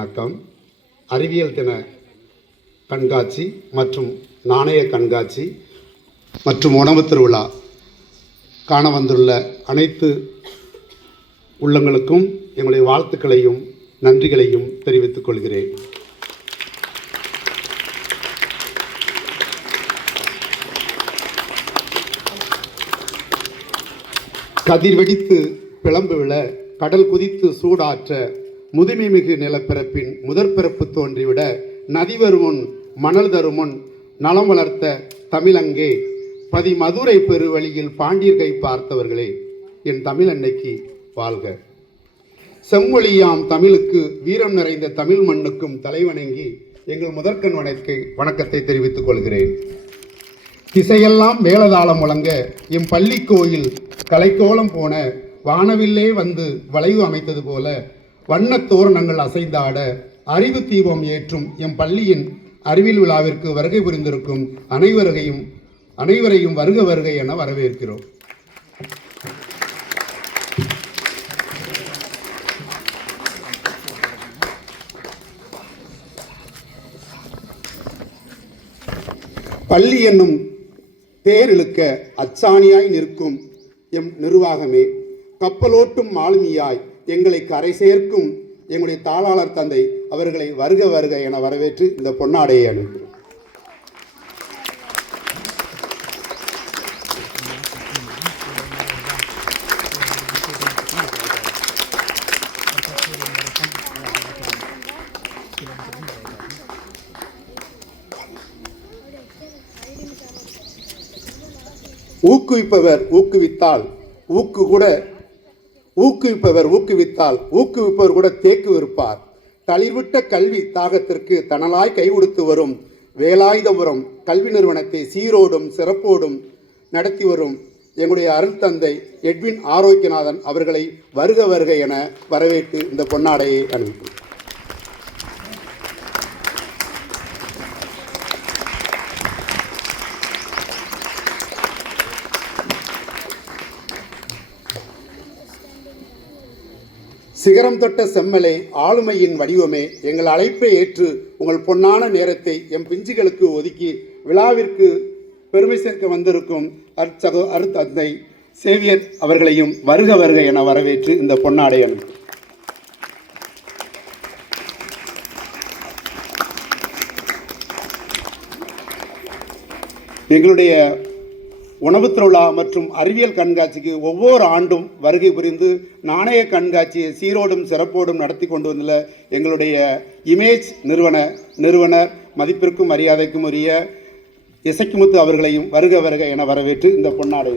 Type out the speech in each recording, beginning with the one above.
வணக்கம். அறிவியல் தின கண்காட்சி மற்றும் நாணய கண்காட்சி மற்றும் உணவு திருவிழா காண வந்துள்ள அனைத்து உள்ளங்களுக்கும் எங்களுடைய வாழ்த்துக்களையும் நன்றிகளையும் தெரிவித்துக் கொள்கிறேன். கதிர் வெடித்து பிளம்பு விழ, கடல் குதித்து சூடாற்ற, முதுமை மிகு நிலப்பிறப்பின் முதற்பிறப்பு தோன்றிவிட, நதி வருமுன் மணல் தருமுன் நலம் வளர்த்த தமிழங்கே, பதி மதுரை பெருவழியில் பாண்டியர்கை பார்த்தவர்களே, என் தமிழ் அன்னைக்கு வாழ்க. செம்மொழியாம் தமிழுக்கு வீரம் நிறைந்த தமிழ் மண்ணுக்கும் தலைவணங்கி எங்கள் முதற்கண் வணக்கத்தை தெரிவித்துக் கொள்கிறேன். திசையெல்லாம் மேலதாளம் முழங்க எம் பள்ளி கோயில் கலைக்கோலம் போன, வானவில்லே வந்து வளைவு அமைத்தது போல வண்ணத் தோரணங்கள் அசைந்தாட, அறிவு தீபம் ஏற்றும் எம் பள்ளியின் அறிவியல் விழாவிற்கு வருகை புரிந்திருக்கும் அனைவரையும் வருக வருகை என வரவேற்கிறோம். பள்ளி என்னும் தேர் இழுக்க அச்சாணியாய் நிற்கும் எம் நிர்வாகமே, கப்பலோட்டும் மாலுமியாய் எங்களை கரை சேர்க்கும் எங்களுடைய தாளாளர் தந்தை அவர்களை வருக வருக என வரவேற்று இந்த பொன்னாடையை அனுப்புகிறோம். ஊக்குவிப்பவர் ஊக்குவித்தால் ஊக்குவிப்பவர் கூட தேக்கு விற்பார். தளிர்விட்ட கல்வி தாகத்திற்கு தனலாய் கை கொடுத்து வரும் வேலாயுதபுரம் கல்வி நிறுவனத்தை சீரோடும் சிறப்போடும் நடத்தி வரும் எங்களுடைய அருள் தந்தை எட்வின் ஆரோக்கியநாதன் அவர்களை வருக வருக என வரவேற்று இந்த பொன்னாடையை அனுப்பி சிகரம் தொட்ட செம்மலை ஆளுமையின் வடிவமே, எங்கள் அழைப்பை ஏற்று உங்கள் பொன்னான நேரத்தை எம் பிஞ்சுகளுக்கு ஒதுக்கி விழாவிற்கு பெருமை சேர்க்க வந்திருக்கும் அருட்தந்தை சேவியர் அவர்களையும் வருக வருக என வரவேற்று இந்த பொன்னாடை அனுப்பி எங்களுடைய உணவு திருவிழா மற்றும் அறிவியல் கண்காட்சிக்கு ஒவ்வொரு ஆண்டும் வருகை புரிந்து நாணய கண்காட்சியை சீரோடும் சிறப்போடும் நடத்தி கொண்டு வந்துள்ள எங்களுடைய இமேஜ் நிறுவனர் மதிப்பிற்கும் மரியாதைக்கும் உரிய இசக்கிமுத்து அவர்களையும் வருக வருக என வரவேற்று இந்த பொன்னாடை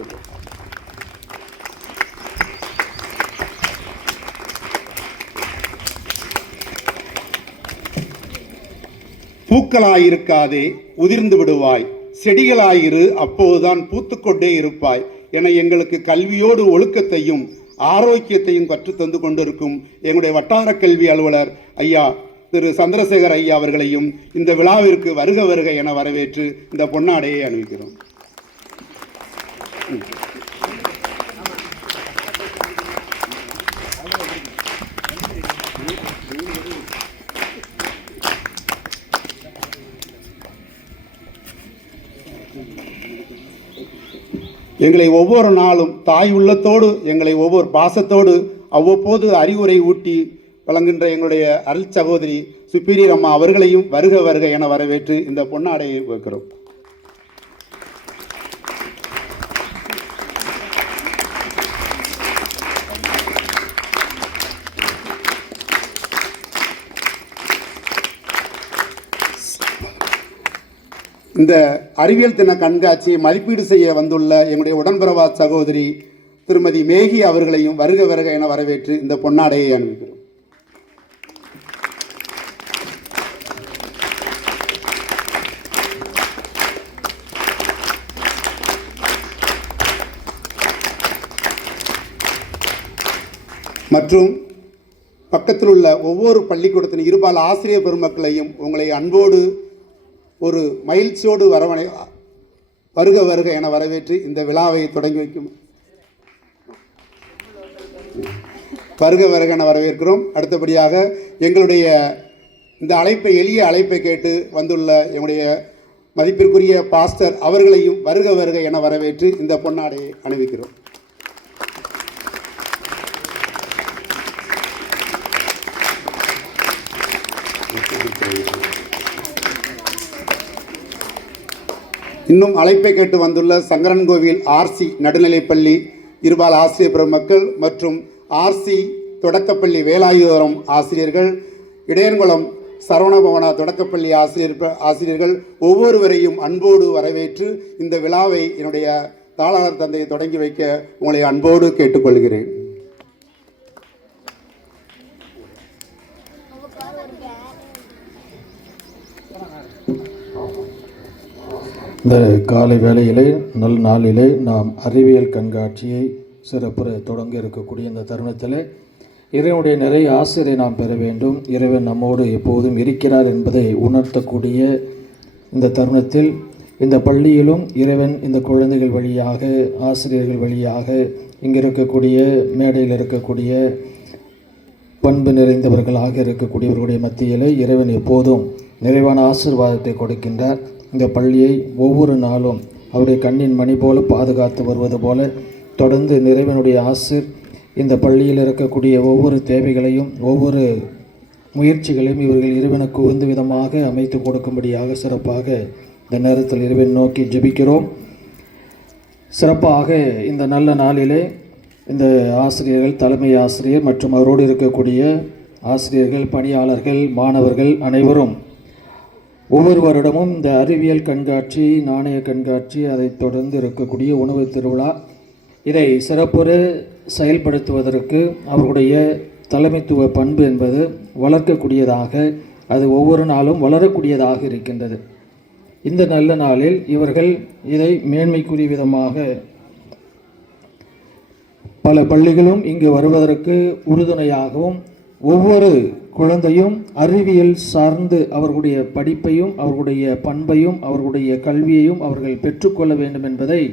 பூக்களாயிருக்காதே உதிர்ந்து விடுவாய், செடிகளாயிரு அப்போதுதான் பூத்துக்கொண்டே இருப்பாய் என எங்களுக்கு கல்வியோடு ஒழுக்கத்தையும் ஆரோக்கியத்தையும் கற்றுத்தந்து கொண்டிருக்கும் எங்களுடைய வட்டார கல்வி அலுவலர் ஐயா திரு சந்திரசேகர் ஐயா அவர்களையும் இந்த விழாவிற்கு வருக வருக என வரவேற்று இந்த பொன்னாடையை அணிவிக்கிறோம். எங்களை ஒவ்வொரு நாளும் தாய் உள்ளத்தோடு எங்களை ஒவ்வொரு பாசத்தோடு அவ்வப்போது அறிவுரை ஊட்டி வழங்குகின்ற எங்களுடைய அருள் சகோதரி சுப்பீரியர் அம்மா அவர்களையும் வருக வருக என வரவேற்று இந்த பொன்னாடையை வைக்கிறோம். இந்த அறிவியல் தின கண்காட்சியை மதிப்பீடு செய்ய வந்துள்ள எங்களுடைய உடன்பிறவா சகோதரி திருமதி மேகி அவர்களையும் வருக வருக என வரவேற்று இந்த பொன்னாடையை அணிவிக்கிறோம். மற்றும் பக்கத்தில் உள்ள ஒவ்வொரு பள்ளிக்கூடத்தின் இருபால் ஆசிரியர் பெருமக்களையும் உங்களை அன்போடு ஒரு மகிழ்ச்சியோடு வருக வருக என வரவேற்று இந்த விழாவை தொடங்கி வைக்கும் வருக வருக என வரவேற்கிறோம். அடுத்தபடியாக எங்களுடைய இந்த அழைப்பை எளிய அழைப்பை கேட்டு வந்துள்ள என்னுடைய மதிப்பிற்குரிய பாஸ்டர் அவர்களையும் வருக வருக என வரவேற்று இந்த பொன்னாடையை அணிவிக்கிறோம். இன்னும் அழைப்பை கேட்டு வந்துள்ள சங்கரன்கோவில் ஆர்சி நடுநிலைப்பள்ளி இருபால் ஆசிரியர் பெருமக்கள் மற்றும் ஆர்சி தொடக்கப்பள்ளி வேலாயுதபுரம் ஆசிரியர்கள், இடையன்குளம் சரவணபவனா தொடக்கப்பள்ளி ஆசிரியர்கள் ஒவ்வொருவரையும் அன்போடு வரவேற்று இந்த விழாவை என்னுடைய தாளாளர் தந்தையை தொடங்கி வைக்க உங்களை அன்போடு கேட்டுக்கொள்கிறேன். இந்த காலை வேளையிலே நல் நாளிலே நாம் அறிவியல் கண்காட்சியை சிறப்புற தொடங்க இருக்கக்கூடிய இந்த தருணத்தில் இறைவனுடைய நிறைய ஆசிரியை நாம் பெற வேண்டும். இறைவன் நம்மோடு எப்போதும் இருக்கிறார் என்பதை உணர்த்தக்கூடிய இந்த தருணத்தில் இந்த பள்ளியிலும் இறைவன் இந்த குழந்தைகள் வழியாக, ஆசிரியர்கள் வழியாக, இங்கே இருக்கக்கூடிய மேடையில் இருக்கக்கூடிய பண்பு நிறைந்தவர்களாக இருக்கக்கூடியவர்களுடைய மத்தியில் இறைவன் எப்போதும் நிறைவான ஆசீர்வாதத்தை கொடுக்கின்றார். இந்த பள்ளியை ஒவ்வொரு நாளும் அவருடைய கண்ணின் மணி போல பாதுகாத்து வருவது போல தொடர்ந்து நிறைவனுடைய ஆசிர் இந்த பள்ளியில் இருக்கக்கூடிய ஒவ்வொரு தேவைகளையும் ஒவ்வொரு முயற்சிகளையும் இவர்கள் இறைவனுக்கு உகந்த விதமாக அமைத்து கொடுக்கும்படியாக சிறப்பாக இந்த நேரத்தில் இறைவன் நோக்கி ஜெபிக்கிறோம். சிறப்பாக இந்த நல்ல நாளிலே இந்த ஆசிரியர்கள், தலைமை ஆசிரியர் மற்றும் அவரோடு இருக்கக்கூடிய ஆசிரியர்கள், பணியாளர்கள், மாணவர்கள் அனைவரும் ஒவ்வொரு வருடமும் இந்த அறிவியல் கண்காட்சி, நாணய கண்காட்சி, அதைத் தொடர்ந்து இருக்கக்கூடிய உணவு திருவிழா, இதை சிறப்புற செயல்படுத்துவதற்கு அவர்களுடைய தலைமைத்துவ பண்பு என்பது வளர்க்கக்கூடியதாக, அது ஒவ்வொரு நாளும் வளரக்கூடியதாக இருக்கின்றது. இந்த நல்ல நாளில் இவர்கள் இதை மேன்மைக்குரிய விதமாக பல பள்ளிகளும் இங்கு வருவதற்கு உறுதுணையாகவும், ஒவ்வொரு குழந்தையும் அறிவியல் சார்ந்து அவர்களுடைய படிப்பையும் அவர்களுடைய பண்பையும் அவர்களுடைய கல்வியையும் அவர்கள் பெற்றுக்கொள்ள வேண்டும் என்பதை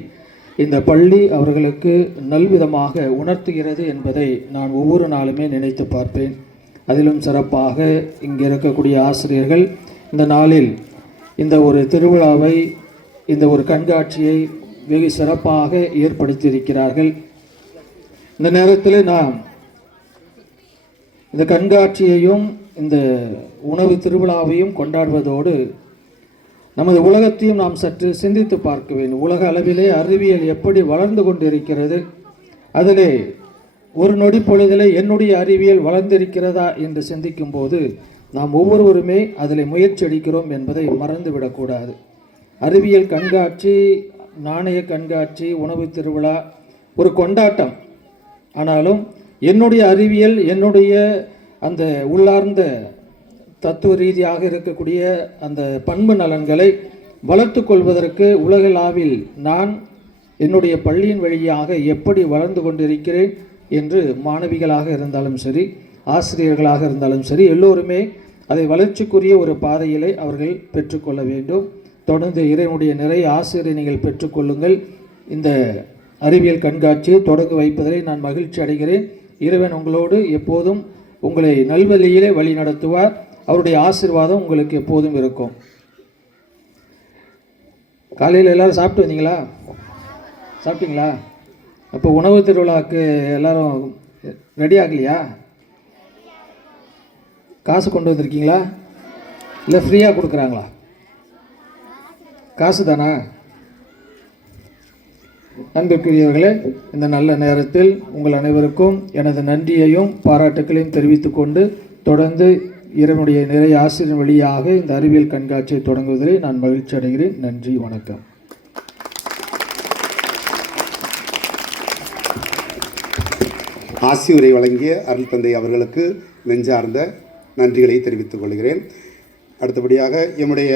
இந்த பள்ளி அவர்களுக்கு நல்விதமாக உணர்த்துகிறது என்பதை நான் ஒவ்வொரு நாளுமே நினைத்து பார்ப்பேன். அதிலும் சிறப்பாக இங்கே இருக்கக்கூடிய ஆசிரியர்கள் இந்த நாளில் இந்த ஒரு திருவிழாவை, இந்த ஒரு கண்காட்சியை வெகு சிறப்பாக ஏற்படுத்தியிருக்கிறார்கள். இந்த நேரத்தில் நாம் இந்த கண்காட்சியையும் இந்த உணவு திருவிழாவையும் கொண்டாடுவதோடு நமது உலகத்தையும் நாம் சற்று சிந்தித்து பார்க்க வேண்டும். உலக அளவிலே அறிவியல் எப்படி வளர்ந்து கொண்டிருக்கிறது, அதிலே ஒரு நொடி பொழுதிலே என்னுடைய அறிவியல் வளர்ந்திருக்கிறதா என்று சிந்திக்கும் போது நாம் ஒவ்வொருவருமே அதில் முயற்சி அளிக்கிறோம் என்பதை மறந்துவிடக்கூடாது. அறிவியல் கண்காட்சி, நாணய கண்காட்சி, உணவு திருவிழா ஒரு கொண்டாட்டம். ஆனாலும் என்னுடைய அறிவியல், என்னுடைய அந்த உள்ளார்ந்த தத்துவ ரீதியாக இருக்கக்கூடிய அந்த பண்பு நலன்களை வளர்த்து கொள்வதற்கு உலகளாவில் நான் என்னுடைய பள்ளியின் வழியாக எப்படி வளர்ந்து கொண்டிருக்கிறேன் என்று மாணவிகளாக இருந்தாலும் சரி, ஆசிரியர்களாக இருந்தாலும் சரி, எல்லோருமே அதை வளர்ச்சிக்குரிய ஒரு பாதையிலே அவர்கள் பெற்றுக்கொள்ள வேண்டும். தொடர்ந்து இறைவனுடைய நிறைய ஆசிரியரை நீங்கள் பெற்றுக்கொள்ளுங்கள். இந்த அறிவியல் கண்காட்சியை தொடங்க வைப்பதிலே நான் மகிழ்ச்சி அடைகிறேன். இறைவன் உங்களோடு எப்போதும் உங்களை நல்வழியிலே வழி நடத்துவார். அவருடைய ஆசீர்வாதம் உங்களுக்கு எப்போதும் இருக்கும். காலையில் எல்லோரும் சாப்பிட்டு வந்தீங்களா? சாப்பிட்டீங்களா? அப்போ உணவு திருவிழாவுக்கு எல்லோரும் ரெடி ஆகலையா? காசு கொண்டு வந்திருக்கீங்களா? இல்லை ஃப்ரீயாக கொடுக்குறாங்களா? காசு தானா? அன்புக்குரியவர்களே, இந்த நல்ல நேரத்தில் உங்கள் அனைவருக்கும் எனது நன்றியையும் பாராட்டுக்களையும் தெரிவித்துக் கொண்டு தொடர்ந்து இறைவனுடைய நிறைய ஆசிரியர் வழியாக இந்த அறிவியல் கண்காட்சியை தொடங்குவதிலே நான் மகிழ்ச்சி அடைகிறேன். நன்றி, வணக்கம். ஆசியுரை வழங்கிய அருள் தந்தை அவர்களுக்கு நெஞ்சார்ந்த நன்றிகளை தெரிவித்துக் கொள்கிறேன். அடுத்தபடியாக என்னுடைய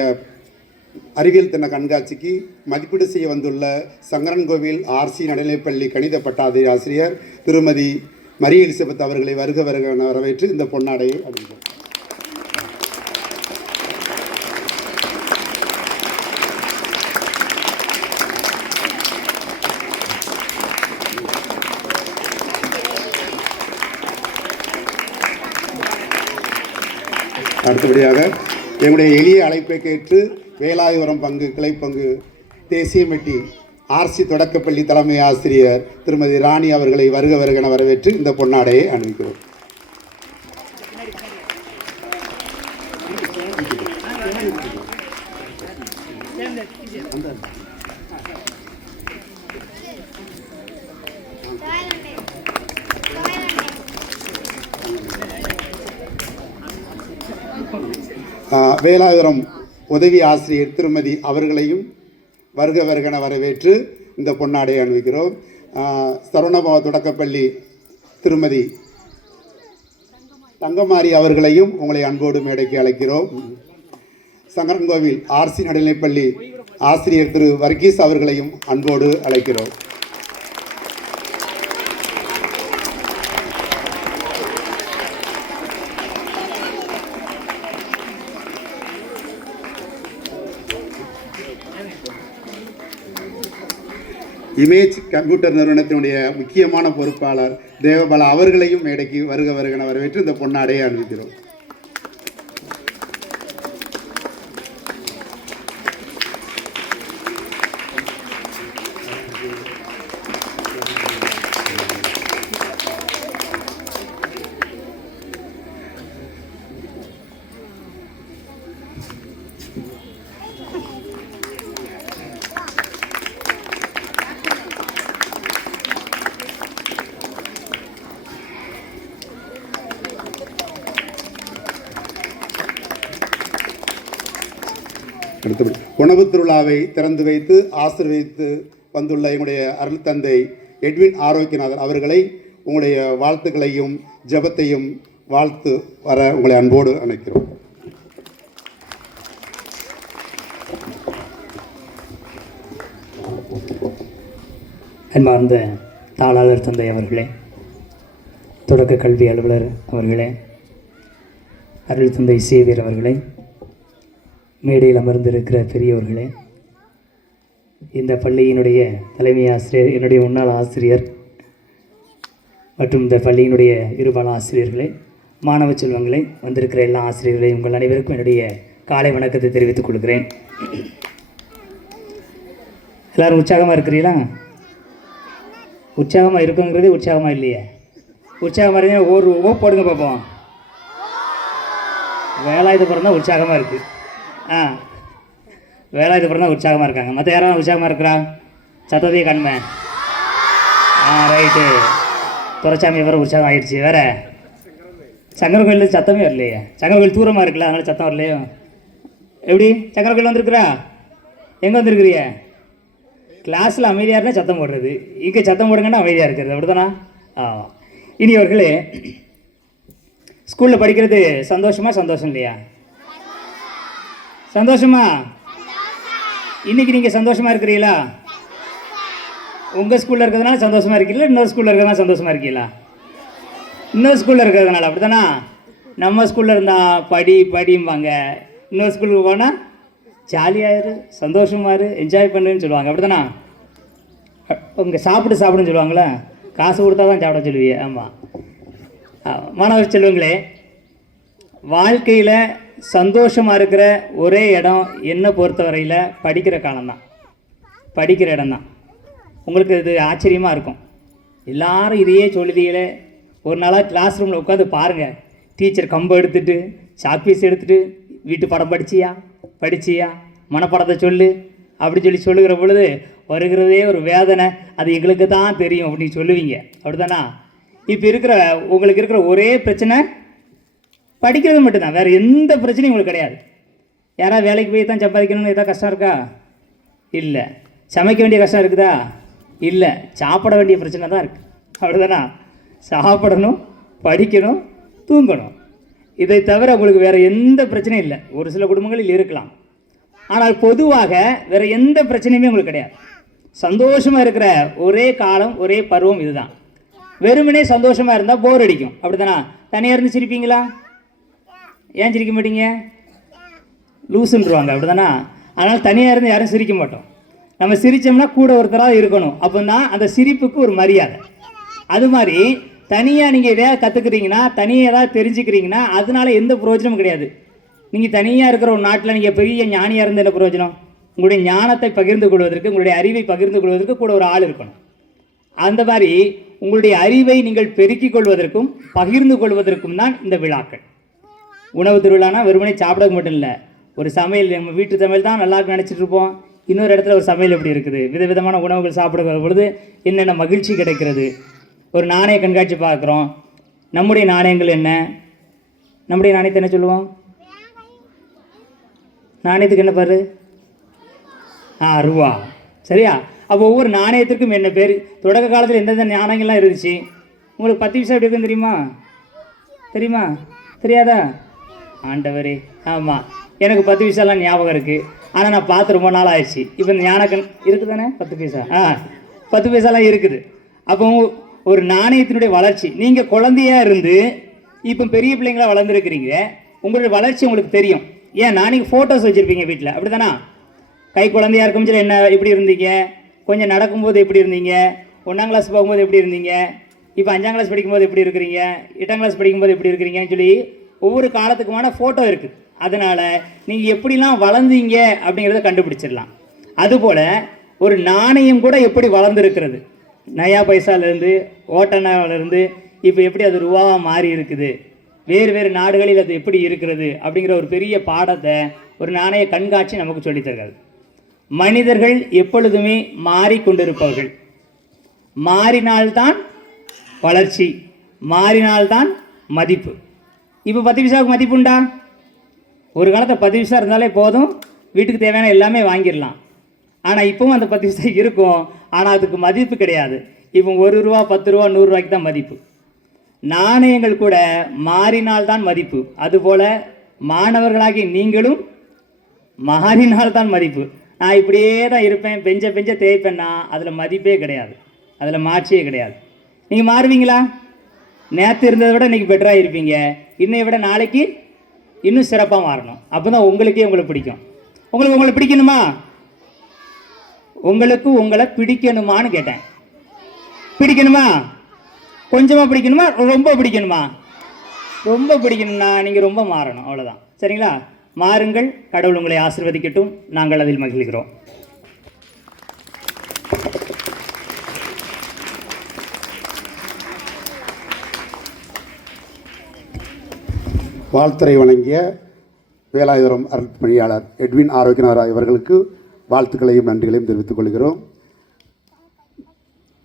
அறிவியல் தின கண்காட்சிக்கு மதிப்பீடு செய்ய வந்துள்ள சங்கரன்கோவில் ஆர்சி நடுநிலைப்பள்ளி கணித பட்டாதி ஆசிரியர் திருமதி மரி எலிசபெத் அவர்களை வருக வருக வரவேற்று இந்த பொன்னாடையை அணிவிக்கிறோம். அடுத்தபடியாக எங்களுடைய எளிய அழைப்பை கேட்டு வேலாயுரம் பங்கு கிளைப்பங்கு தேசியமெட்டி ஆர்சி தொடக்கப்பள்ளி தலைமை ஆசிரியர் திருமதி ராணி அவர்களை வருக வருகென வரவேற்று இந்த பொன்னாடையை அணிவிக்கிறோம். வேலாயுரம் உதவி ஆசிரியர் திருமதி அவர்களையும் வருக வருகென வரவேற்று இந்த பொன்னாடையை அணிவிக்கிறோம். சரவணபவ தொடக்கப்பள்ளி திருமதி தங்கமாரி அவர்களையும் உங்களை அன்போடு மேடைக்கு அழைக்கிறோம். சங்கரன்கோவில் ஆர்சி நடுநிலைப்பள்ளி ஆசிரியர் திரு வர்கீஸ் அவர்களையும் அன்போடு அழைக்கிறோம். இமேஜ் கம்ப்யூட்டர் நிறுவனத்தினுடைய முக்கியமான பொறுப்பாளர் தேவபாலா அவர்களையும் மேடைக்கு வருக வருகென வரவேற்று இந்த பொன்னாடையை அணிவிக்கிறோம். அடுத்தபடி உணவு திருவிழாவை திறந்து வைத்து ஆசீர்வதித்து வந்துள்ள எங்களுடைய அருள் தந்தை எட்வின் ஆரோக்கியநாதன் அவர்களை உங்களுடைய வாழ்த்துக்களையும் ஜெபத்தையும் வாழ்த்து வர உங்களை அன்போடு அழைக்கிறோம். அன்பார்ந்த தாளாளர் தந்தை அவர்களே, தொடக்க கல்வி அலுவலர் அவர்களே, அருள் தந்தை சேவியர் அவர்களே, மேடையில் அமர்ந்திருக்கிற பெரியவர்களே, இந்த பள்ளியினுடைய தலைமை ஆசிரியர், என்னுடைய முன்னாள் ஆசிரியர் மற்றும் இந்த பள்ளியினுடைய இருபால ஆசிரியர்களே, மாணவ செல்வங்களே, வந்திருக்கிற எல்லா ஆசிரியர்களையும் உங்கள் அனைவருக்கும் என்னுடைய காலை வணக்கத்தை தெரிவித்துக் கொள்கிறேன். எல்லோரும் உற்சாகமாக இருக்கிறீங்களா? உற்சாகமாக இருக்குங்கிறது உற்சாகமாக இல்லையே. உற்சாகமாக இருந்தீங்கன்னா ஓ போடுங்க பார்ப்போம். வேலாயுதபுரம் தான் உற்சாகமாக இருக்குது. வேலாயுதபுரம் தான் உற்சாகமாக இருக்காங்க. மற்ற யாராவது உற்சாகமாக இருக்கிறா? சத்தத்தையே கண்மை. ரைட்டு. துரைச்சாமி வேறு உற்சாகம் ஆயிடுச்சு. வேறு சங்கர கோயில் சத்தமே வரலையே. சங்கர கோயில் தூரமாக இருக்குல்ல, அதனால் சத்தம் வரலையோ? எப்படி சங்கர கோயில் வந்திருக்குறா? எங்கே வந்திருக்கிறிய? கிளாஸில் அமைதியாக இருந்தால் சத்தம் போடுறது, இங்கே சத்தம் போடுங்கன்னா அமைதியாக இருக்கிறது, அப்படிதானா? இனியவர்களே, ஸ்கூலில் படிக்கிறது சந்தோஷம் இல்லையா? சந்தோஷமா? இன்னைக்கு நீங்கள் சந்தோஷமாக இருக்கிறீங்களா? உங்கள் ஸ்கூலில் இருக்கிறதுனால சந்தோஷமாக இருக்கீங்களா? இன்னொரு ஸ்கூலில் இருக்கிறதுனால சந்தோஷமாக இருக்கீங்களா? இன்னொரு ஸ்கூலில் இருக்கிறதுனால, அப்படிதானா? நம்ம ஸ்கூலில் இருந்தால் படிம்பாங்க, இன்னொரு ஸ்கூலுக்கு போனால் ஜாலியாகிரு, சந்தோஷமாரு, என்ஜாய் பண்ணுன்னு சொல்லுவாங்க, அப்படிதானா? இங்கே சாப்பிடுன்னு சொல்லுவாங்களே, காசு கொடுத்தா தான் சாப்பிட சொல்லுவீங்க. ஆமாம். மாணவ செல்வங்களே, வாழ்க்கையில் சந்தோஷமாக இருக்கிற ஒரே இடம் என்னை பொறுத்தவரையில் படிக்கிற காலம்தான், படிக்கிற இடம்தான். உங்களுக்கு இது ஆச்சரியமாக இருக்கும். எல்லாரும் இதையே சொல்லுதீங்களே. ஒரு நாளாக கிளாஸ் ரூமில் உட்காந்து பாருங்கள், டீச்சர் கம்பை எடுத்துகிட்டு சாக்பீஸ் எடுத்துகிட்டு வீட்டு படம் படிச்சியா மனப்படத்தை சொல்லு அப்படி சொல்லுகிற பொழுது வருகிறதே ஒரு வேதனை. அது எங்களுக்கு தான் தெரியும் அப்படின்னு சொல்லுவீங்க, அப்படிதானா? இப்போ உங்களுக்கு இருக்கிற ஒரே பிரச்சனை படிக்கிறது மட்டும்தான், வேறு எந்த பிரச்சனையும் உங்களுக்கு கிடையாது. யாராவது வேலைக்கு போய் தான் சம்பாதிக்கணும்னு எதாவது கஷ்டம் இருக்கா? இல்லை. சமைக்க வேண்டிய கஷ்டம் இருக்குதா? இல்லை. சாப்பிட வேண்டிய பிரச்சனை தான் இருக்குது, அப்படிதானா? சாப்பிடணும், படிக்கணும், தூங்கணும். இதை தவிர உங்களுக்கு வேறு எந்த பிரச்சனையும் இல்லை. ஒரு சில குடும்பங்களில் இருக்கலாம், ஆனால் பொதுவாக வேறு எந்த பிரச்சனையுமே உங்களுக்கு கிடையாது. சந்தோஷமாக இருக்கிற ஒரே காலம், ஒரே பருவம் இதுதான். வெறுமனே சந்தோஷமாக இருந்தால் போர் அடிக்கும், அப்படிதானா? தனியாக இருந்து சிரிப்பீங்களா? ஏன் சிரிக்க மாட்டீங்க? லூசுன்றுவாங்க, அப்படிதானா? அதனால் தனியாக இருந்து யாரும் சிரிக்க மாட்டோம். நம்ம சிரித்தோம்னா கூட ஒருத்தராக இருக்கணும், அப்போ தான் அந்த சிரிப்புக்கு ஒரு மரியாதை. அது மாதிரி தனியாக நீங்கள் எதையாவது கற்றுக்குறீங்கன்னா, தனியாக ஏதாவது தெரிஞ்சுக்கிறீங்கன்னா அதனால எந்த பிரயோஜனமும் கிடையாது. நீங்கள் தனியாக இருக்கிற ஒரு நாட்டில் நீங்கள் பெரிய ஞானியாக இருந்த என்ன பிரயோஜனம்? உங்களுடைய ஞானத்தை பகிர்ந்து கொள்வதற்கு, உங்களுடைய அறிவை பகிர்ந்து கொள்வதற்கு கூட ஒரு ஆள் இருக்கணும். அந்த மாதிரி உங்களுடைய அறிவை நீங்கள் பெருக்கிக் கொள்வதற்கும் பகிர்ந்து கொள்வதற்கும் தான் இந்த விழாக்கள். உணவு திருவிழானா வெறுமனே சாப்பிட மட்டும் இல்லை, ஒரு சமையல், நம்ம வீட்டு சமையல் தான் நல்லா நினச்சிட்டு இருப்போம். இன்னொரு இடத்துல ஒரு சமையல் எப்படி இருக்குது, விதவிதமான உணவுகள் சாப்பிடுகிற பொழுது என்னென்ன மகிழ்ச்சி கிடைக்கிறது. ஒரு நாணய கண்காட்சி பார்க்குறோம். நம்முடைய நாணயங்கள் என்ன? நம்முடைய நாணயத்தை என்ன சொல்லுவோம்? நாணயத்துக்கு என்ன பாரு? ரூபா. சரியா? அப்போ ஒவ்வொரு நாணயத்திற்கும் என்ன பேர்? தொடக்க காலத்தில் எந்தெந்த நாணயங்கள்லாம் இருந்துச்சு? உங்களுக்கு 10 பைசா எப்படி இருக்குன்னு தெரியுமா? தெரியுமா? தெரியாதா? ஆண்டவரே, ஆமாம், எனக்கு 10 பைசாலாம் ஞாபகம் இருக்குது. ஆனால் நான் பார்த்து ரொம்ப நாள் ஆயிடுச்சு. இப்போ இந்த ஞானக்கண் இருக்குது தானே? 10 பைசா 10 பைசாலாம் இருக்குது. அப்போ ஒரு நாணயத்தினுடைய வளர்ச்சி, நீங்கள் குழந்தையாக இருந்து இப்போ பெரிய பிள்ளைங்களாக வளர்ந்துருக்கிறீங்க, உங்களுடைய வளர்ச்சி உங்களுக்கு தெரியும். ஏன்னா நீங்கள் ஃபோட்டோஸ் வச்சுருப்பீங்க வீட்டில், அப்படி தானே? கை குழந்தையாக இருக்கும் போது என்ன எப்படி இருந்தீங்க, கொஞ்சம் நடக்கும்போது எப்படி இருந்தீங்க, 1ஆம் கிளாஸ் போகும்போது எப்படி இருந்தீங்க, இப்போ 5ஆம் கிளாஸ் படிக்கும்போது எப்படி இருக்கிறீங்க, 8ஆம் கிளாஸ் படிக்கும்போது எப்படி இருக்கிறீங்கன்னு சொல்லி ஒவ்வொரு காலத்துக்குமான ஃபோட்டோ இருக்குது. அதனால் நீங்கள் எப்படிலாம் வளர்ந்தீங்க அப்படிங்கிறத கண்டுபிடிச்சிடலாம். அதுபோல் ஒரு நாணயம் கூட எப்படி வளர்ந்துருக்கிறது, நயா பைசாலேருந்து ஓட்டனாவிலேருந்து இப்போ எப்படி அது ரூபாவாக மாறி இருக்குது, வேறு வேறு நாடுகளில் அது எப்படி இருக்கிறது அப்படிங்கிற ஒரு பெரிய பாடத்தை ஒரு நாணய கண்காட்சி நமக்கு சொல்லித்தருகிறது. மனிதர்கள் எப்பொழுதுமே மாறிக்கொண்டிருப்பவர்கள். மாறினால்தான் வளர்ச்சி, மாறினால்தான் மதிப்பு. இப்போ 10 பைசாவுக்கு மதிப்பு உண்டா? ஒரு காலத்தில் 10 பைசா இருந்தாலே போதும், வீட்டுக்கு தேவையான எல்லாமே வாங்கிடலாம். ஆனால் இப்போவும் அந்த 10 பைசா இருக்கும், ஆனால் அதுக்கு மதிப்பு கிடையாது. இப்போ 1 ரூபா, 10 ரூபா, 100 ரூபாய்க்கு தான் மதிப்பு. நாணயங்கள் கூட மாறினால்தான் மதிப்பு. அதுபோல் மாணவர்களாகி நீங்களும் மாறினால்தான் மதிப்பு. நான் இப்படியே தான் இருப்பேன், பெஞ்ச தேய்ப்பேன்னா அதில் மதிப்பே கிடையாது, அதில் மாற்றியே கிடையாது. நீங்கள் மாறுவீங்களா? நேற்று இருந்ததை விட இன்றைக்கி பெட்டராக இருப்பீங்க. இன்னையை விட நாளைக்கு இன்னும் சிறப்பாக மாறணும். அப்போ தான் உங்களுக்கே உங்களை பிடிக்கும். உங்களை பிடிக்கணுமா? உங்களை பிடிக்கணுமான்னு கேட்டேன். பிடிக்கணுமா? கொஞ்சமாக பிடிக்கணுமா? ரொம்ப பிடிக்கணுமா? ரொம்ப பிடிக்கணும்னா நீங்கள் ரொம்ப மாறணும், அவ்வளோதான். சரிங்களா? மாறுங்கள். கடவுள் உங்களை ஆசீர்வதிக்கட்டும். நாங்கள் அதில் மகிழ்கிறோம். வாழ்த்துறை வழங்கிய வேலாயுதம் அருட்பணியாளர் எட்வின் ஆரோக்கியநாதர் அவர்களுக்கு வாழ்த்துக்களையும் நன்றிகளையும் தெரிவித்துக் கொள்கிறோம்.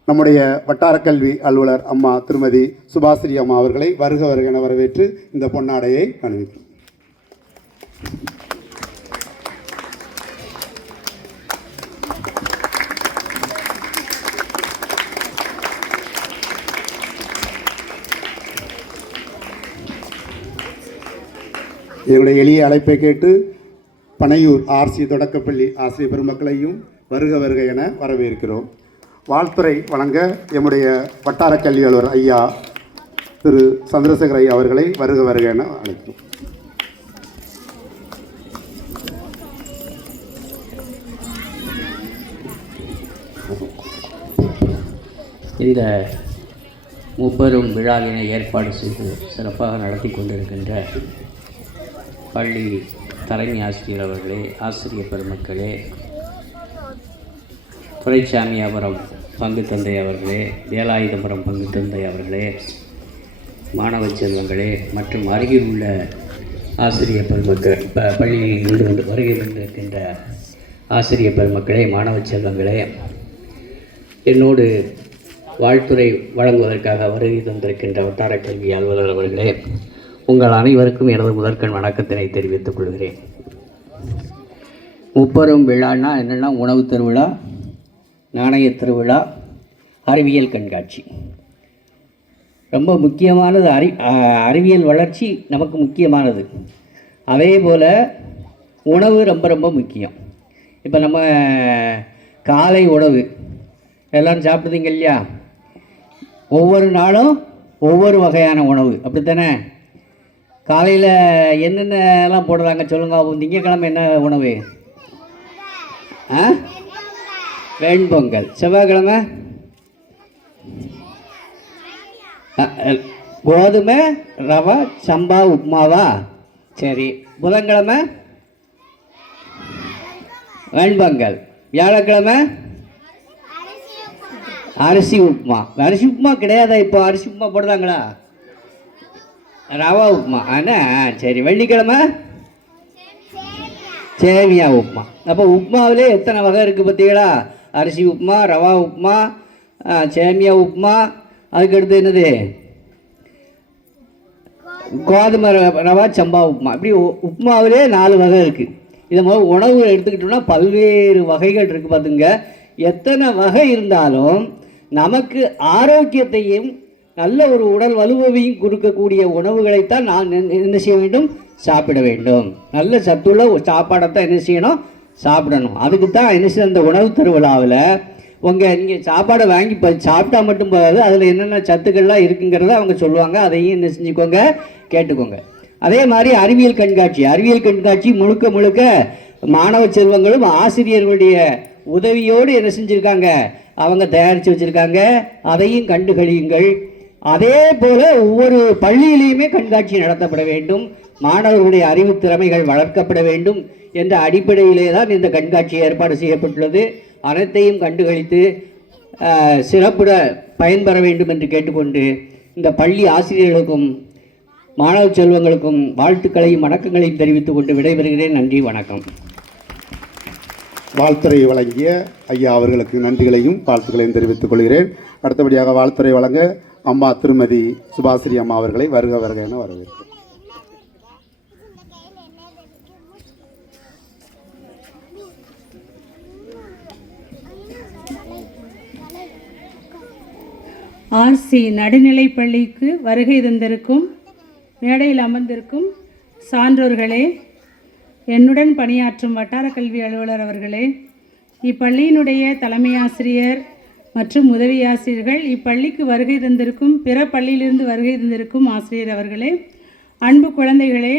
நம்முடைய வட்டார கல்வி அலுவலர் அம்மா திருமதி சுபாஸ்ரீ அம்மா அவர்களை வருக என வரவேற்று இந்த பொன்னாடையை அணிவிக்கிறோம். என்னுடைய எளிய அழைப்பை கேட்டு பனையூர் ஆர்சி தொடக்கப்பள்ளி ஆசிரியர் பெருமக்களையும் வருக என வரவேற்கிறோம். வாழ்த்துறை வழங்க எம்முடைய வட்டார கல்வி அலுவலர் ஐயா திரு சந்திரசேகர் ஐயா அவர்களை வருக என அழைக்கிறோம். இந்த முப்பெரும் விழாவினை ஏற்பாடு செய்து சிறப்பாக நடத்தி கொண்டிருக்கின்ற பள்ளி தலைமை ஆசிரியர் அவர்களே, ஆசிரியர் பெருமக்களே, துரைசாமியாபுரம் பங்கு தந்தை அவர்களே, வேலாயுதபுரம் பங்கு தந்தை அவர்களே, மாணவ செல்வங்களே மற்றும் அருகில் உள்ள ஆசிரியர் பெருமக்கள், பள்ளியில் இருந்து வருகை இருக்கின்ற ஆசிரியர் பெருமக்களே, மாணவ செல்வங்களே, என்னோடு வாழ்த்துறை வழங்குவதற்காக வருகை தந்திருக்கின்ற வட்டார கல்வி அலுவலர் அவர்களே, உங்கள் அனைவருக்கும் எனது முதற்கண் வணக்கத்தினை தெரிவித்துக் கொள்கிறேன். முப்பெரும் விழான்னா என்னென்னா, உணவு திருவிழா, நாணய திருவிழா, அறிவியல் கண்காட்சி. ரொம்ப முக்கியமானது. அறிவியல் வளர்ச்சி நமக்கு முக்கியமானது. அதே போல் உணவு ரொம்ப ரொம்ப முக்கியம். இப்போ நம்ம காலை உணவு எல்லோரும் சாப்பிடுதீங்க இல்லையா? ஒவ்வொரு நாளும் ஒவ்வொரு வகையான உணவு, அப்படித்தானே? காலையில் என்னென்னலாம் போடுறாங்க சொல்லுங்கள். திங்கக்கிழமை என்ன உணவு? வெண்பொங்கல். செவ்வாய்க்கிழமை கோதுமை ரவை சம்பா உப்புமாவா? சரி. புதன்கிழமை வெண்பொங்கல், வியாழக்கிழமை அரிசி உப்புமா. அரிசி உப்புமா கிடையாதா? இப்போ அரிசி உப்புமா போடுறாங்களா? ரவா உப்புமா சரி. வெள்ளிக்கிழமை சேமியா உப்புமா. அப்போ உப்புமாவிலே எத்தனை வகை இருக்குது பார்த்தீங்களா? அரிசி உப்புமா, ரவா உப்புமா, சேமியா உப்புமா, அதுக்கடுத்து என்னது கோதுமை ரவா சம்பா உப்புமா. இப்படி உப்புமாவிலே 4 வகை இருக்குது. இதை முதல் உணவு எடுத்துக்கிட்டோம்னா பல்வேறு வகைகள் இருக்குது பார்த்துங்க. எத்தனை வகை இருந்தாலும் நமக்கு ஆரோக்கியத்தையும் நல்ல ஒரு உடல் வலுவையும் கொடுக்கக்கூடிய உணவுகளைத்தான் நான் என்ன செய்ய வேண்டும்? சாப்பிட வேண்டும். நல்ல சத்துள்ள சாப்பாடைத்தான் என்ன செய்யணும்? சாப்பிடணும். அதுக்கு தான் என்ன செய்ய அந்த உணவு திருவிழாவில் நீங்கள் சாப்பாடை வாங்கி சாப்பிட்டா மட்டும் போகாது, அதில் என்னென்ன சத்துக்கள்லாம் இருக்குங்கிறத அவங்க சொல்லுவாங்க. அதையும் என்ன செஞ்சுக்கோங்க, கேட்டுக்கோங்க. அதே மாதிரி அறிவியல் கண்காட்சி முழுக்க முழுக்க மாணவ செல்வங்களும் ஆசிரியர்களுடைய உதவியோடு என்ன செஞ்சுருக்காங்க, அவங்க தயாரித்து வச்சுருக்காங்க. அதையும் கண்டு கழியுங்கள். அதே போல் ஒவ்வொரு பள்ளியிலையுமே கண்காட்சி நடத்தப்பட வேண்டும். மாணவர்களுடைய அறிவு திறமைகள் வளர்க்கப்பட வேண்டும் என்ற அடிப்படையிலே தான் இந்த கண்காட்சி ஏற்பாடு செய்யப்பட்டுள்ளது. அனைத்தையும் கண்டுகளித்து சிறப்புட பயன்பெற வேண்டும் என்று கேட்டுக்கொண்டு இந்த பள்ளி ஆசிரியர்களுக்கும் மாணவ செல்வங்களுக்கும் வாழ்த்துக்களையும் வணக்கங்களையும் தெரிவித்துக் கொண்டு விடைபெறுகிறேன். நன்றி, வணக்கம். வாழ்த்துறை வழங்கிய ஐயா அவர்களுக்கு நன்றிகளையும் வாழ்த்துக்களையும் தெரிவித்துக் கொள்கிறேன். அடுத்தபடியாக வாழ்த்துறை வழங்க அம்மா திருமதி சுபாஸ்ரீ அம்மா அவர்களை வருக வருக என வரவேற்கிறேன். ஆர்சி நடுநிலைப்பள்ளிக்கு வருகை தந்திருக்கும் மேடையில் அமர்ந்திருக்கும் சான்றோர்களே, என்னுடன் பணியாற்றும் வட்டார கல்வி அலுவலர் அவர்களே, இப்பள்ளியினுடைய தலைமை ஆசிரியர் மற்றும் உதவி ஆசிரியர்கள், இப்பள்ளிக்கு வருகை தந்திருக்கும் பிற பள்ளியிலிருந்து வருகை தந்திருக்கும் ஆசிரியர் அவர்களே, அன்பு குழந்தைகளே,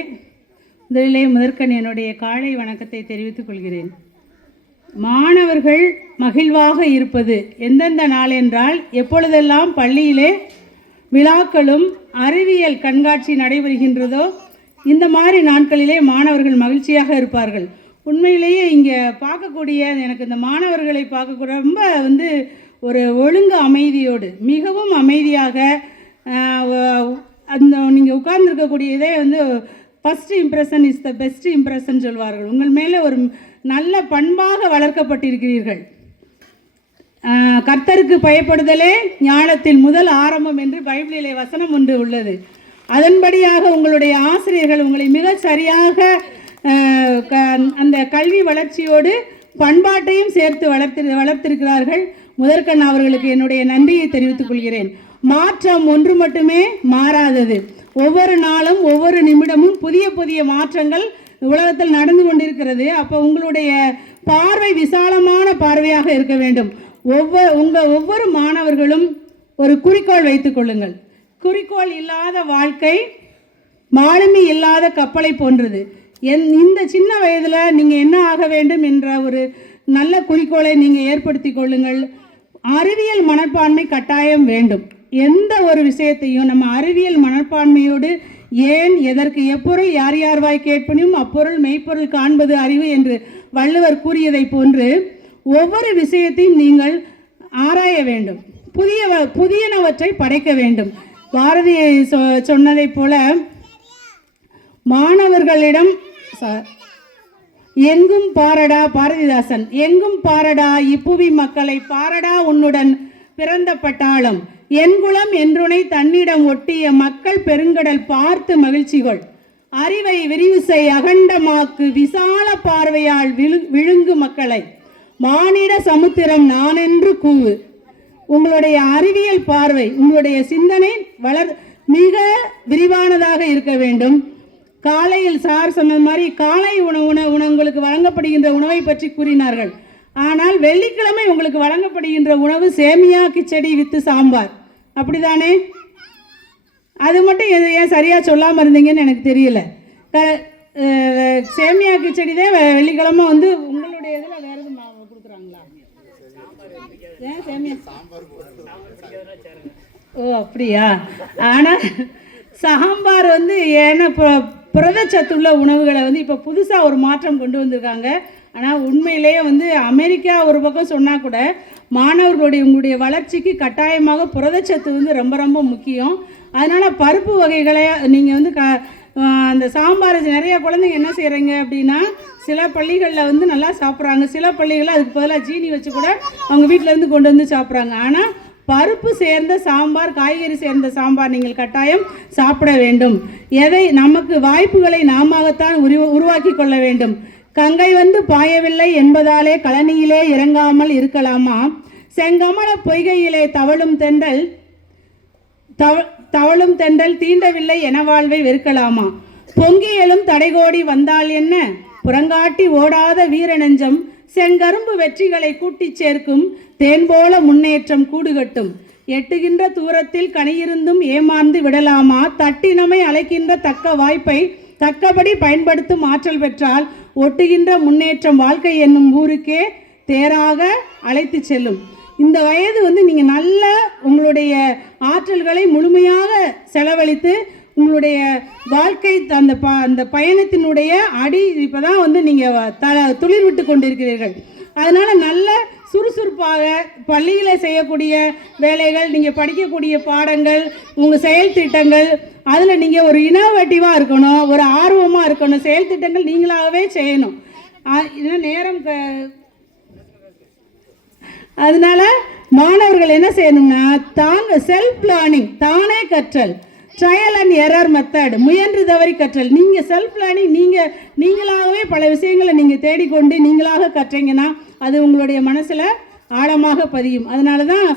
முதற்கண் என்னுடைய காலை வணக்கத்தை தெரிவித்துக் கொள்கிறேன். மாணவர்கள் மகிழ்வாக இருப்பது எந்தெந்த நாள் என்றால், எப்பொழுதெல்லாம் பள்ளியிலே விழாக்களும் அறிவியல் கண்காட்சி நடைபெறுகின்றதோ இந்த மாதிரி நாட்களிலே மாணவர்கள் மகிழ்ச்சியாக இருப்பார்கள். உண்மையிலேயே இங்கே பார்க்கக்கூடிய எனக்கு இந்த மாணவர்களை பார்க்கக்கூடிய ரொம்ப ஒரு ஒழுங்கு அமைதியோடு மிகவும் அமைதியாக அந்த நீங்கள் உட்கார்ந்துருக்கக்கூடிய இதே first impression is the best impression சொல்வார்கள். உங்கள் மேலே ஒரு நல்ல பண்பாக வளர்க்கப்பட்டிருக்கிறீர்கள். கர்த்தருக்கு பயப்படுதலே ஞானத்தின் முதல் ஆரம்பம் என்று பைபிளிலே வசனம் ஒன்று உள்ளது. அதன்படியாக உங்களுடைய ஆசிரியர்கள் உங்களை மிக சரியாக அந்த கல்வி வளர்ச்சியோடு பண்பாட்டையும் சேர்த்து வளர்த்திருக்கிறார்கள். முதற்கண் அவர்களுக்கு என்னுடைய நன்றியை தெரிவித்துக் கொள்கிறேன். மாற்றம் ஒன்று மட்டுமே மாறாதது. ஒவ்வொரு நாளும் ஒவ்வொரு நிமிடமும் புதிய புதிய மாற்றங்கள் உலகத்தில் நடந்து கொண்டிருக்கிறது. அப்போ உங்களுடைய பார்வை விசாலமான பார்வையாக இருக்க வேண்டும். ஒவ்வொரு மாணவர்களும் ஒரு குறிக்கோள் வைத்துக் கொள்ளுங்கள். குறிக்கோள் இல்லாத வாழ்க்கை மாலுமி இல்லாத கப்பலை போன்றது. இந்த சின்ன வயதில் நீங்கள் என்ன ஆக வேண்டும் என்ற ஒரு நல்ல குறிக்கோளை நீங்கள் ஏற்படுத்தி கொள்ளுங்கள். அறிவியல் மனப்பான்மை கட்டாயம் வேண்டும். எந்த ஒரு விஷயத்தையும் நம்ம அறிவியல் மனப்பான்மையோடு ஏன் எதற்கு எப்பொருள் யார் யார்வாய் கேட்பனும் அப்பொருள் மெய்ப்பொருள் காண்பது அறிவு என்று வள்ளுவர் கூறியதை போன்று ஒவ்வொரு விஷயத்தையும் நீங்கள் ஆராய வேண்டும். புதியனவற்றை படைக்க வேண்டும். பாரதி சொன்னதைப் போல மாணவர்களிடம் எங்கும் பாரடா, பாரதிதாசன், எங்கும் பாரடா இப்புவி மக்களை பாரடா உன்னுடன் பிறந்த பட்டாளம் என்குளம் என்றுனை தன்னிடம் ஒட்டிய மக்கள் பெருங்கடல் பார்த்து மகிழ்ச்சிகள் அறிவை விரிவுசை அகண்டமாக்கு விசால பார்வையால் விழுங்கு மக்களை மானிட சமுத்திரம் நானென்று கூவு. உங்களுடைய அறிவியல் பார்வை, உங்களுடைய சிந்தனை மிக விரிவானதாக இருக்க வேண்டும். காலையில் சார் சொன்ன மாதிரி காலை உங்களுக்கு வழங்கப்படுகின்ற உணவை பற்றி கூறினார்கள். ஆனால் வெள்ளிக்கிழமை உங்களுக்கு வழங்கப்படுகின்ற உணவு சேமியா கிச்சடி வித்து சாம்பார், அப்படிதானே? அது மட்டும் ஏன் சரியாக சொல்லாமல் இருந்தீங்கன்னு எனக்கு தெரியல. சேமியா கிச்சடி தான் வெள்ளிக்கிழமை உங்களுடைய இதில் வேறு எதுவும் கொடுக்குறாங்களா? ஏன் சேமியா? ஓ அப்படியா? ஆனால் சாம்பார் ஏன்னா புரதச்சத்துள்ள உணவுகளை வந்து இப்போ புதுசாக ஒரு மாற்றம் கொண்டு வந்திருக்காங்க. ஆனால் உண்மையிலேயே வந்து அமெரிக்கா ஒரு பக்கம் சொன்னால் கூட மாணவர்களுடைய உங்களுடைய வளர்ச்சிக்கு கட்டாயமாக புரதச்சத்து வந்து ரொம்ப ரொம்ப முக்கியம். அதனால் பருப்பு வகைகளை நீங்கள் வந்து அந்த சாம்பார் நிறைய குழந்தைங்க என்ன செய்கிறீங்க அப்படின்னா, சில பள்ளிகளில் வந்து நல்லா சாப்பிட்றாங்க, சில பள்ளிகளில் அதுக்கு பதிலாக ஜீனி வச்சு கூட அவங்க வீட்டிலேருந்து கொண்டு வந்து சாப்பிட்றாங்க. ஆனால் பருப்பு சேர்ந்த சாம்பார், காய்கறி சேர்ந்த சாம்பார் நீங்கள் கட்டாயம் சாப்பிட வேண்டும். எதை நமக்கு வாய்ப்புகளை நாமத்தான் உருவாக்கி கொள்ள வேண்டும். கங்கை வந்து பாயவில்லை என்பதாலே கழனியிலே இறங்காமல் இருக்கலாமா? செங்கமல பொய்கையிலே தவழும் தென்றல் தீண்டவில்லை என வாழ்வை வெறுக்கலாமா? பொங்கி எழும் தடைகோடி வந்தால் என்ன, புறங்காட்டி ஓடாத வீர நெஞ்சம் செங்கரும்பு வெற்றிகளை கூட்டிச் சேர்க்கும் தேன் போல முன்னேற்றம் கூடுகட்டும். எட்டுகின்ற தூரத்தில் கனியிருந்தும் ஏமாந்து விடலாமா? தட்டினமை அழைக்கின்ற தக்க வாய்ப்பை தக்கபடி பயன்படுத்தும் ஆற்றல் பெற்றால் ஒட்டுகின்ற முன்னேற்றம் வாழ்க்கை என்னும் ஊருக்கே தேராக அழைத்து செல்லும். இந்த வயது வந்து நீங்கள் நல்ல உங்களுடைய ஆற்றல்களை முழுமையாக செலவழித்து உங்களுடைய வாழ்க்கை அந்த பயணத்தினுடைய இப்போ தான் வந்து நீங்கள் துளிர் விட்டு கொண்டிருக்கிறீர்கள். அதனால் நல்ல சுறுசுறுப்பாக பள்ளியில் செய்யக்கூடிய வேலைகள், நீங்கள் படிக்கக்கூடிய பாடங்கள், உங்கள் செயல் திட்டங்கள், அதில் நீங்கள் ஒரு இனோவேட்டிவாக இருக்கணும், ஒரு ஆர்வமாக இருக்கணும். செயல் திட்டங்கள் நீங்களாகவே செய்யணும். இன்னும் நேரம் அதனால மாணவர்கள் என்ன செய்யணும்னா, செல்ஃப் லேர்னிங், தானே கற்றல், ட்ரையல் அண்ட் எரர் மெத்தட், முயன்று தவறி கற்றல். நீங்கள் செல்ஃப் லேர்னிங் நீங்களாகவே பல விஷயங்களை நீங்கள் தேடிக்கொண்டு நீங்களாக கற்றீங்கன்னா அது உங்களுடைய மனசில் ஆழமாக பதியும். அதனால தான்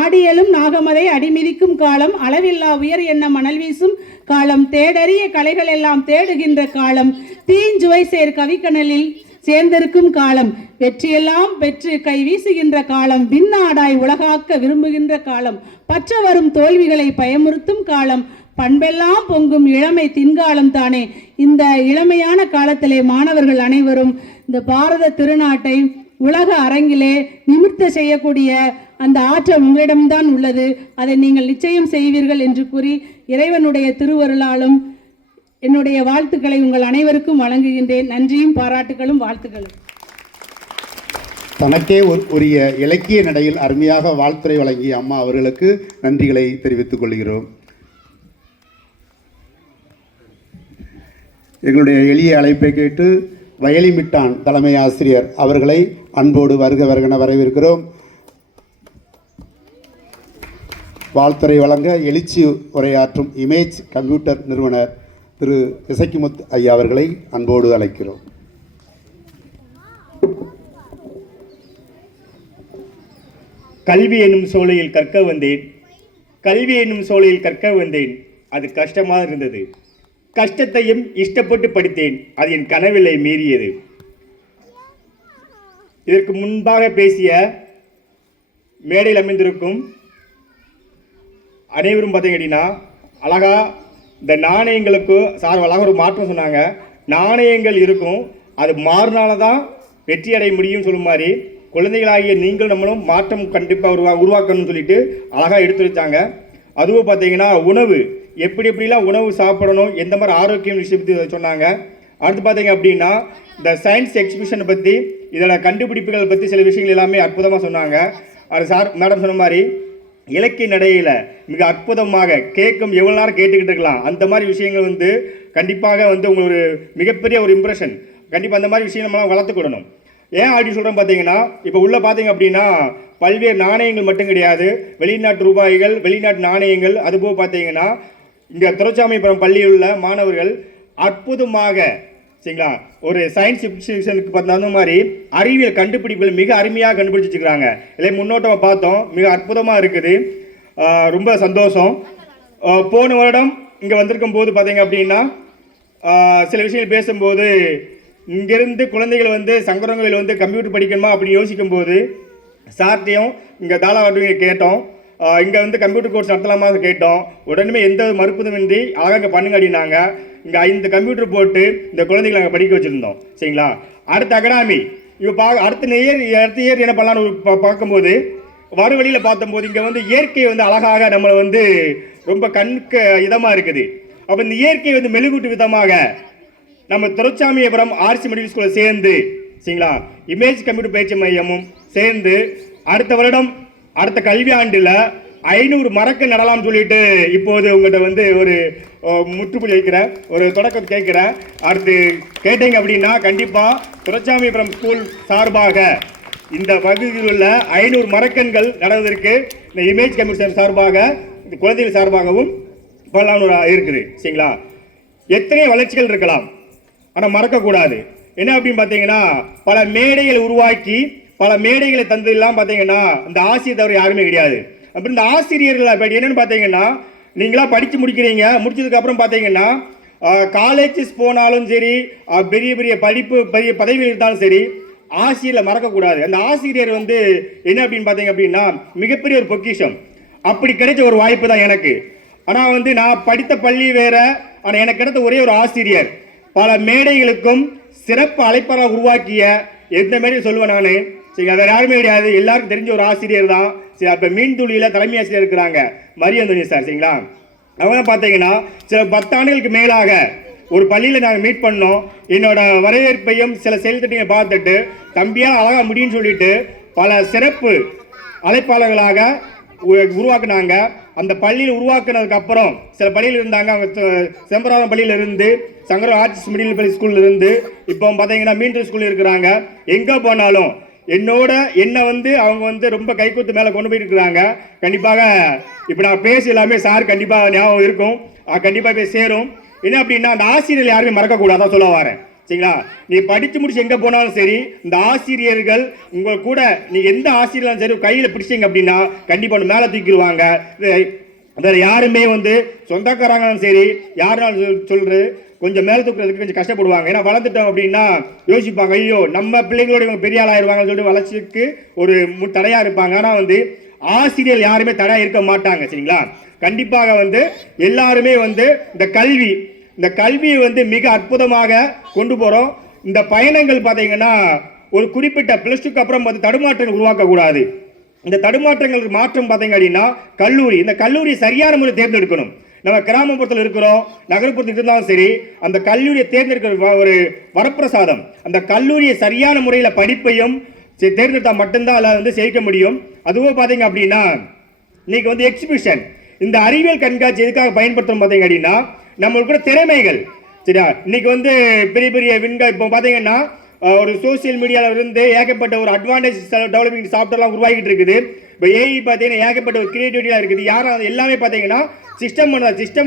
ஆடியலும் நாகமதை அடிமிதிக்கும் காலம், அளவில்லா உயர் எண்ண மணல் வீசும் காலம், தேடறிய கலைகள் எல்லாம் தேடுகின்ற காலம், தீஞ்சுவை சேர் கவிக்கணலில் சேர்ந்திருக்கும் காலம், வெற்றியெல்லாம் பெற்று கை வீசுகின்ற காலம், விண்ணாடாய் உலகாக்க விரும்புகின்ற காலம், பற்ற வரும் தோல்விகளை பயமுறுத்தும் காலம், பண்பெல்லாம் பொங்கும் இளமை தின்காலம் தானே. இந்த இளமையான காலத்திலே மாணவர்கள் அனைவரும் இந்த பாரத திருநாட்டை உலக அரங்கிலே நிமிர்த்த செய்யக்கூடிய அந்த ஆற்றல் உங்களிடம்தான் உள்ளது. அதை நீங்கள் நிச்சயம் செய்வீர்கள் என்று கூறி இறைவனுடைய திருவருளாலும் என்னுடைய வாழ்த்துக்களை உங்கள் அனைவருக்கும் வழங்குகின்றேன். நன்றியும் பாராட்டுகளும் வாழ்த்துக்களும். தனக்கே உரிய இலக்கிய நடையில் அருமையாக வாழ்த்துரை வழங்கிய அம்மா அவர்களுக்கு நன்றிகளை தெரிவித்துக் கொள்கிறோம். எங்களுடைய எளிய அழைப்பை கேட்டு வயலிமிட்டான் தலைமை ஆசிரியர் அவர்களை அன்போடு வருக வருகென வரவேற்கிறோம். வாழ்த்துரை வழங்க எழுச்சி உரையாற்றும் இமேஜ் கம்ப்யூட்டர் நிறுவனர் திரு இசக்கிமுத்து ஐயா அவர்களை அன்போடு அழைக்கிறோம். கல்வி என்னும் சோலையில் கற்க வந்தேன், கல்வி என்னும் சோலையில் கற்க வந்தேன். அது கஷ்டமாக இருந்தது. கஷ்டத்தையும் இஷ்டப்பட்டு படித்தேன். அது என் கனவில்லை மீறியது. இதற்கு முன்பாக பேசிய மேடையில் அமைந்திருக்கும் அனைவரும் பார்த்தீங்கன்னா அழகா இந்த நாணயங்களுக்கு சார்பாக ஒரு மாற்றம் சொன்னாங்க. நாணயங்கள் இருக்கும், அது மாறினால்தான் வெற்றி அடைய முடியும் சொல்லும் மாதிரி குழந்தைகளாகிய நீங்கள் நம்மளும் மாற்றம் கண்டிப்பாக உருவாக்கணும்னு சொல்லிட்டு அழகாக எடுத்து வச்சாங்க. அதுவும் பார்த்தீங்கன்னா உணவு எப்படிலாம் உணவு சாப்பிடணும், எந்த மாதிரி ஆரோக்கியம் விஷயத்தை சொன்னாங்க. அடுத்து பார்த்தீங்க அப்படின்னா இந்த சயின்ஸ் எக்ஸிபிஷனை பற்றி, இதோட கண்டுபிடிப்புகளை பற்றி சில விஷயங்கள் எல்லாமே அற்புதமாக சொன்னாங்க. அது மேடம் சொன்ன மாதிரி இலக்கிய நடையில் மிக அற்புதமாக கேட்கும், எவ்வளோ நேரம் கேட்டுக்கிட்டு இருக்கலாம். அந்த மாதிரி விஷயங்கள் வந்து கண்டிப்பாக வந்து உங்களுக்கு ஒரு மிகப்பெரிய ஒரு இம்ப்ரெஷன். கண்டிப்பாக அந்த மாதிரி விஷயம் நம்மளாம் வளர்த்துக்கிடணும். ஏன் அப்படி சொல்கிறோம் பார்த்தீங்கன்னா, இப்போ உள்ளே பார்த்தீங்க அப்படின்னா பல்வேறு நாணயங்கள் மட்டும் கிடையாது, வெளிநாட்டு ரூபாய்கள், வெளிநாட்டு நாணயங்கள். அதுபோக பார்த்தீங்கன்னா இங்கே துரைசாமிபுரம் பள்ளியில் உள்ள மாணவர்கள் அற்புதமாக சரிங்களா ஒரு சயின்ஸ் எக்ஸிபிஷனுக்கு பார்த்த மாதிரி அறிவியல் கண்டுபிடிப்புகள் மிக அருமையாக கண்டுபிடிச்சிருக்கிறாங்க. இல்லை முன்னோட்டம் பார்த்தோம், மிக அற்புதமாக இருக்குது. ரொம்ப சந்தோஷம். போன வருடம் இங்கே வந்திருக்கும் போது பார்த்தீங்க அப்படின்னா சில விஷயங்கள் பேசும்போது இங்கேருந்து குழந்தைகள் வந்து சங்கரங்களில் வந்து கம்ப்யூட்டர் படிக்கணுமா அப்படின்னு யோசிக்கும்போது சார்ட்டையும் இங்கே தாளாவாட்டையும் கேட்டோம். இங்கே வந்து கம்ப்யூட்டர் கோர்ஸ் நடத்தலாமா கேட்டோம். உடனே எந்த மறுப்பதும் இன்றி அழகாக பண்ணுங்க அப்படின்னாங்க. இங்கே 5 கம்ப்யூட்டர் போட்டு இந்த குழந்தைகளை நாங்கள் படிக்க வச்சுருந்தோம் சரிங்களா. அடுத்த அகாடமி இப்போ அடுத்த இயர் என்ன பண்ணலான்னு பார்க்கும்போது வரும் வழியில் பார்த்தம்போது இங்கே வந்து இயற்கை வந்து அழகாக நம்மளை வந்து ரொம்ப கண்ணுக்கு இதமாக இருக்குது. அப்போ இந்த இயற்கை வந்து மெழுகூட்டு விதமாக நம்ம துரைசாமிபுரம் ஆர்சி மிடில் ஸ்கூலில் சேர்ந்து சரிங்களா இமேஜ் கம்ப்யூட்டர் பயிற்சி மையமும் சேர்ந்து அடுத்த வருடம் அடுத்த கல்வி ஆண்டில் 500 மரக்கன்று நடலாம்னு சொல்லிட்டு இப்போது உங்கள்கிட்ட வந்து ஒரு முற்றுப்புள்ளி வைக்கிறேன், ஒரு தொடக்கம் கேட்குறேன். அடுத்து கேட்டீங்க அப்படின்னா கண்டிப்பாக துரைசாமிபுரம் ஸ்கூல் சார்பாக இந்த பகுதியில் உள்ள 500 மரக்கன்கள் நடுவதற்கு இந்த இமேஜ் கம்ப்யூட்டர் சார்பாக இந்த குழந்தைகள் சார்பாகவும் பல்லானூர் இருக்குது சரிங்களா. எத்தனை வளர்ச்சிகள் இருக்கலாம், ஆனால் மறக்கக்கூடாது. என்ன அப்படின்னு பார்த்தீங்கன்னா பல மேடைகளை உருவாக்கி பல மேடைகளை தந்ததெல்லாம் பார்த்தீங்கன்னா இந்த ஆசிரியர் தவிர யாருமே கிடையாது. அப்படி இந்த ஆசிரியர்கள் அப்படி என்னென்னு பார்த்தீங்கன்னா நீங்களாம் படித்து முடிக்கிறீங்க, முடிச்சதுக்கப்புறம் பார்த்தீங்கன்னா காலேஜஸ் போனாலும் சரி, பெரிய பெரிய படிப்பு பெரிய பதவிகள் இருந்தாலும் சரி, ஆசிரியரை மறக்கக்கூடாது. அந்த ஆசிரியர் வந்து என்ன அப்படின்னு பார்த்தீங்க அப்படின்னா மிகப்பெரிய ஒரு பொக்கிஷம். அப்படி கிடைச்ச ஒரு வாய்ப்பு தான் எனக்கு. ஆனால் வந்து நான் படித்த பள்ளி வேற, ஆனால் எனக்கு கிடைத்த ஒரே ஒரு ஆசிரியர் பல மேடைகளுக்கும் சிறப்பு அழைப்பாளர் உருவாக்கிய எந்த மேடையும் சொல்லுவேன் நான் சரி. வேறு யாருமே கிடையாது, எல்லாருக்கும் தெரிஞ்ச ஒரு ஆசிரியர் தான் சரி. அப்போ மீன் துளியில் தலைமை ஆசிரியர் இருக்கிறாங்க மரியந்தோனி சார் சரிங்களா. அவங்க பார்த்தீங்கன்னா சில 10 ஆண்டுகளுக்கு மேலாக ஒரு பள்ளியில் நாங்கள் மீட் பண்ணோம். என்னோட வரவேற்பையும் சில செயல்திட்டங்களை பார்த்துட்டு தம்பியால் அழகாக முடியும்னு சொல்லிட்டு பல சிறப்பு அழைப்பாளர்களாக உருவாக்குனாங்க. அந்த பள்ளியில் உருவாக்குனதுக்கு அப்புறம் சில பள்ளியில் இருந்தாங்க, அவங்க செம்பராதம் பள்ளியில் இருந்து சங்கர ஆர்ட்ஸ் மிடில் பள்ளி ஸ்கூல்ல இருந்து இப்போ பார்த்தீங்கன்னா மீண்டும் ஸ்கூலில் இருக்கிறாங்க. எங்கே போனாலும் என்னை வந்து அவங்க வந்து ரொம்ப கைக்கூத்து மேலே கொண்டு போயிட்டு இருக்கிறாங்க. கண்டிப்பாக இப்போ நான் பேச எல்லாமே சார் கண்டிப்பாக ஞாபகம் இருக்கும், கண்டிப்பாக போய் சேரும். என்ன அப்படின்னா அந்த ஆசிரியர்கள் யாருமே மறக்கக்கூடாதான் சொல்ல வரேன் சரிங்களா. நீ படித்து முடிச்சு எங்கே போனாலும் சரி, இந்த ஆசிரியர்கள் உங்கள் கூட நீ எந்த ஆசிரியர்களும் சரி கையில் பிடிச்சிங்க அப்படின்னா கண்டிப்பாக மேலே தூக்கிடுவாங்க. வேறு யாருமே வந்து சொந்தக்காரங்களும் சரி யாருனாலும் சொல்கிறது கொஞ்சம் மேலே தூக்குறதுக்கு கொஞ்சம் கஷ்டப்படுவாங்க. ஏன்னா வளர்ந்துட்டோம் அப்படின்னா யோசிப்பாங்க, ஐயோ நம்ம பிள்ளைங்களோட இவங்க பெரிய ஆளாக ஆயிடுவாங்கன்னு சொல்லிட்டு வளர்ச்சிக்கு ஒரு தடையாக இருப்பாங்க. ஆனால் வந்து ஆசிரியர் யாருமே தடையாக இருக்க மாட்டாங்க சரிங்களா. கண்டிப்பாக வந்து எல்லாருமே வந்து இந்த கல்வியை வந்து மிக அற்புதமாக கொண்டு போகிறோம். இந்த பயணங்கள் பார்த்தீங்கன்னா ஒரு குறிப்பிட்ட +2க்கு அப்புறம் வந்து தடுமாற்றங்கள் உருவாக்கக்கூடாது. இந்த தடுமாற்றங்களுக்கு மாற்றம் பார்த்தீங்க அப்படின்னா இந்த கல்லூரி சரியான முறை தேர்ந்தெடுக்கணும். நம்ம கிராமப்புறத்தில் இருக்கிறோம், நகர்ப்புறத்தில் இருந்தாலும் சரி, அந்த கல்லூரியை தேர்ந்தெடுக்கிற ஒரு வரப்பிரசாதம். அந்த கல்லூரியை சரியான முறையில் படிப்பையும் தேர்ந்தெடுத்தால் மட்டும்தான் அதில் வந்து சேர்க்க முடியும். அதுவும் பார்த்தீங்க அப்படின்னா இன்னைக்கு வந்து எக்ஸிபிஷன், இந்த அறிவியல் கண்காட்சி எதுக்காக பயன்படுத்தணும் பார்த்தீங்க அப்படின்னா நம்மளுக்கு கூட திறமைகள் சரியா. இன்னைக்கு வந்து பெரிய பெரிய இப்போ பார்த்தீங்கன்னா ஒரு சோசியல் மீடியாவில் இருந்து ஏகப்பட்ட ஒரு அட்வான்டேஜ் டெவலப்பிங் சாஃப்ட்வேர்லாம் உருவாகிட்டு இருக்குது. இப்போ ஏஐ பார்த்தீங்கன்னா ஏகப்பட்ட ஒரு கிரியேட்டிவிட்டியாக இருக்குது. யாரும் எல்லாமே பார்த்தீங்கன்னா சிஸ்டம்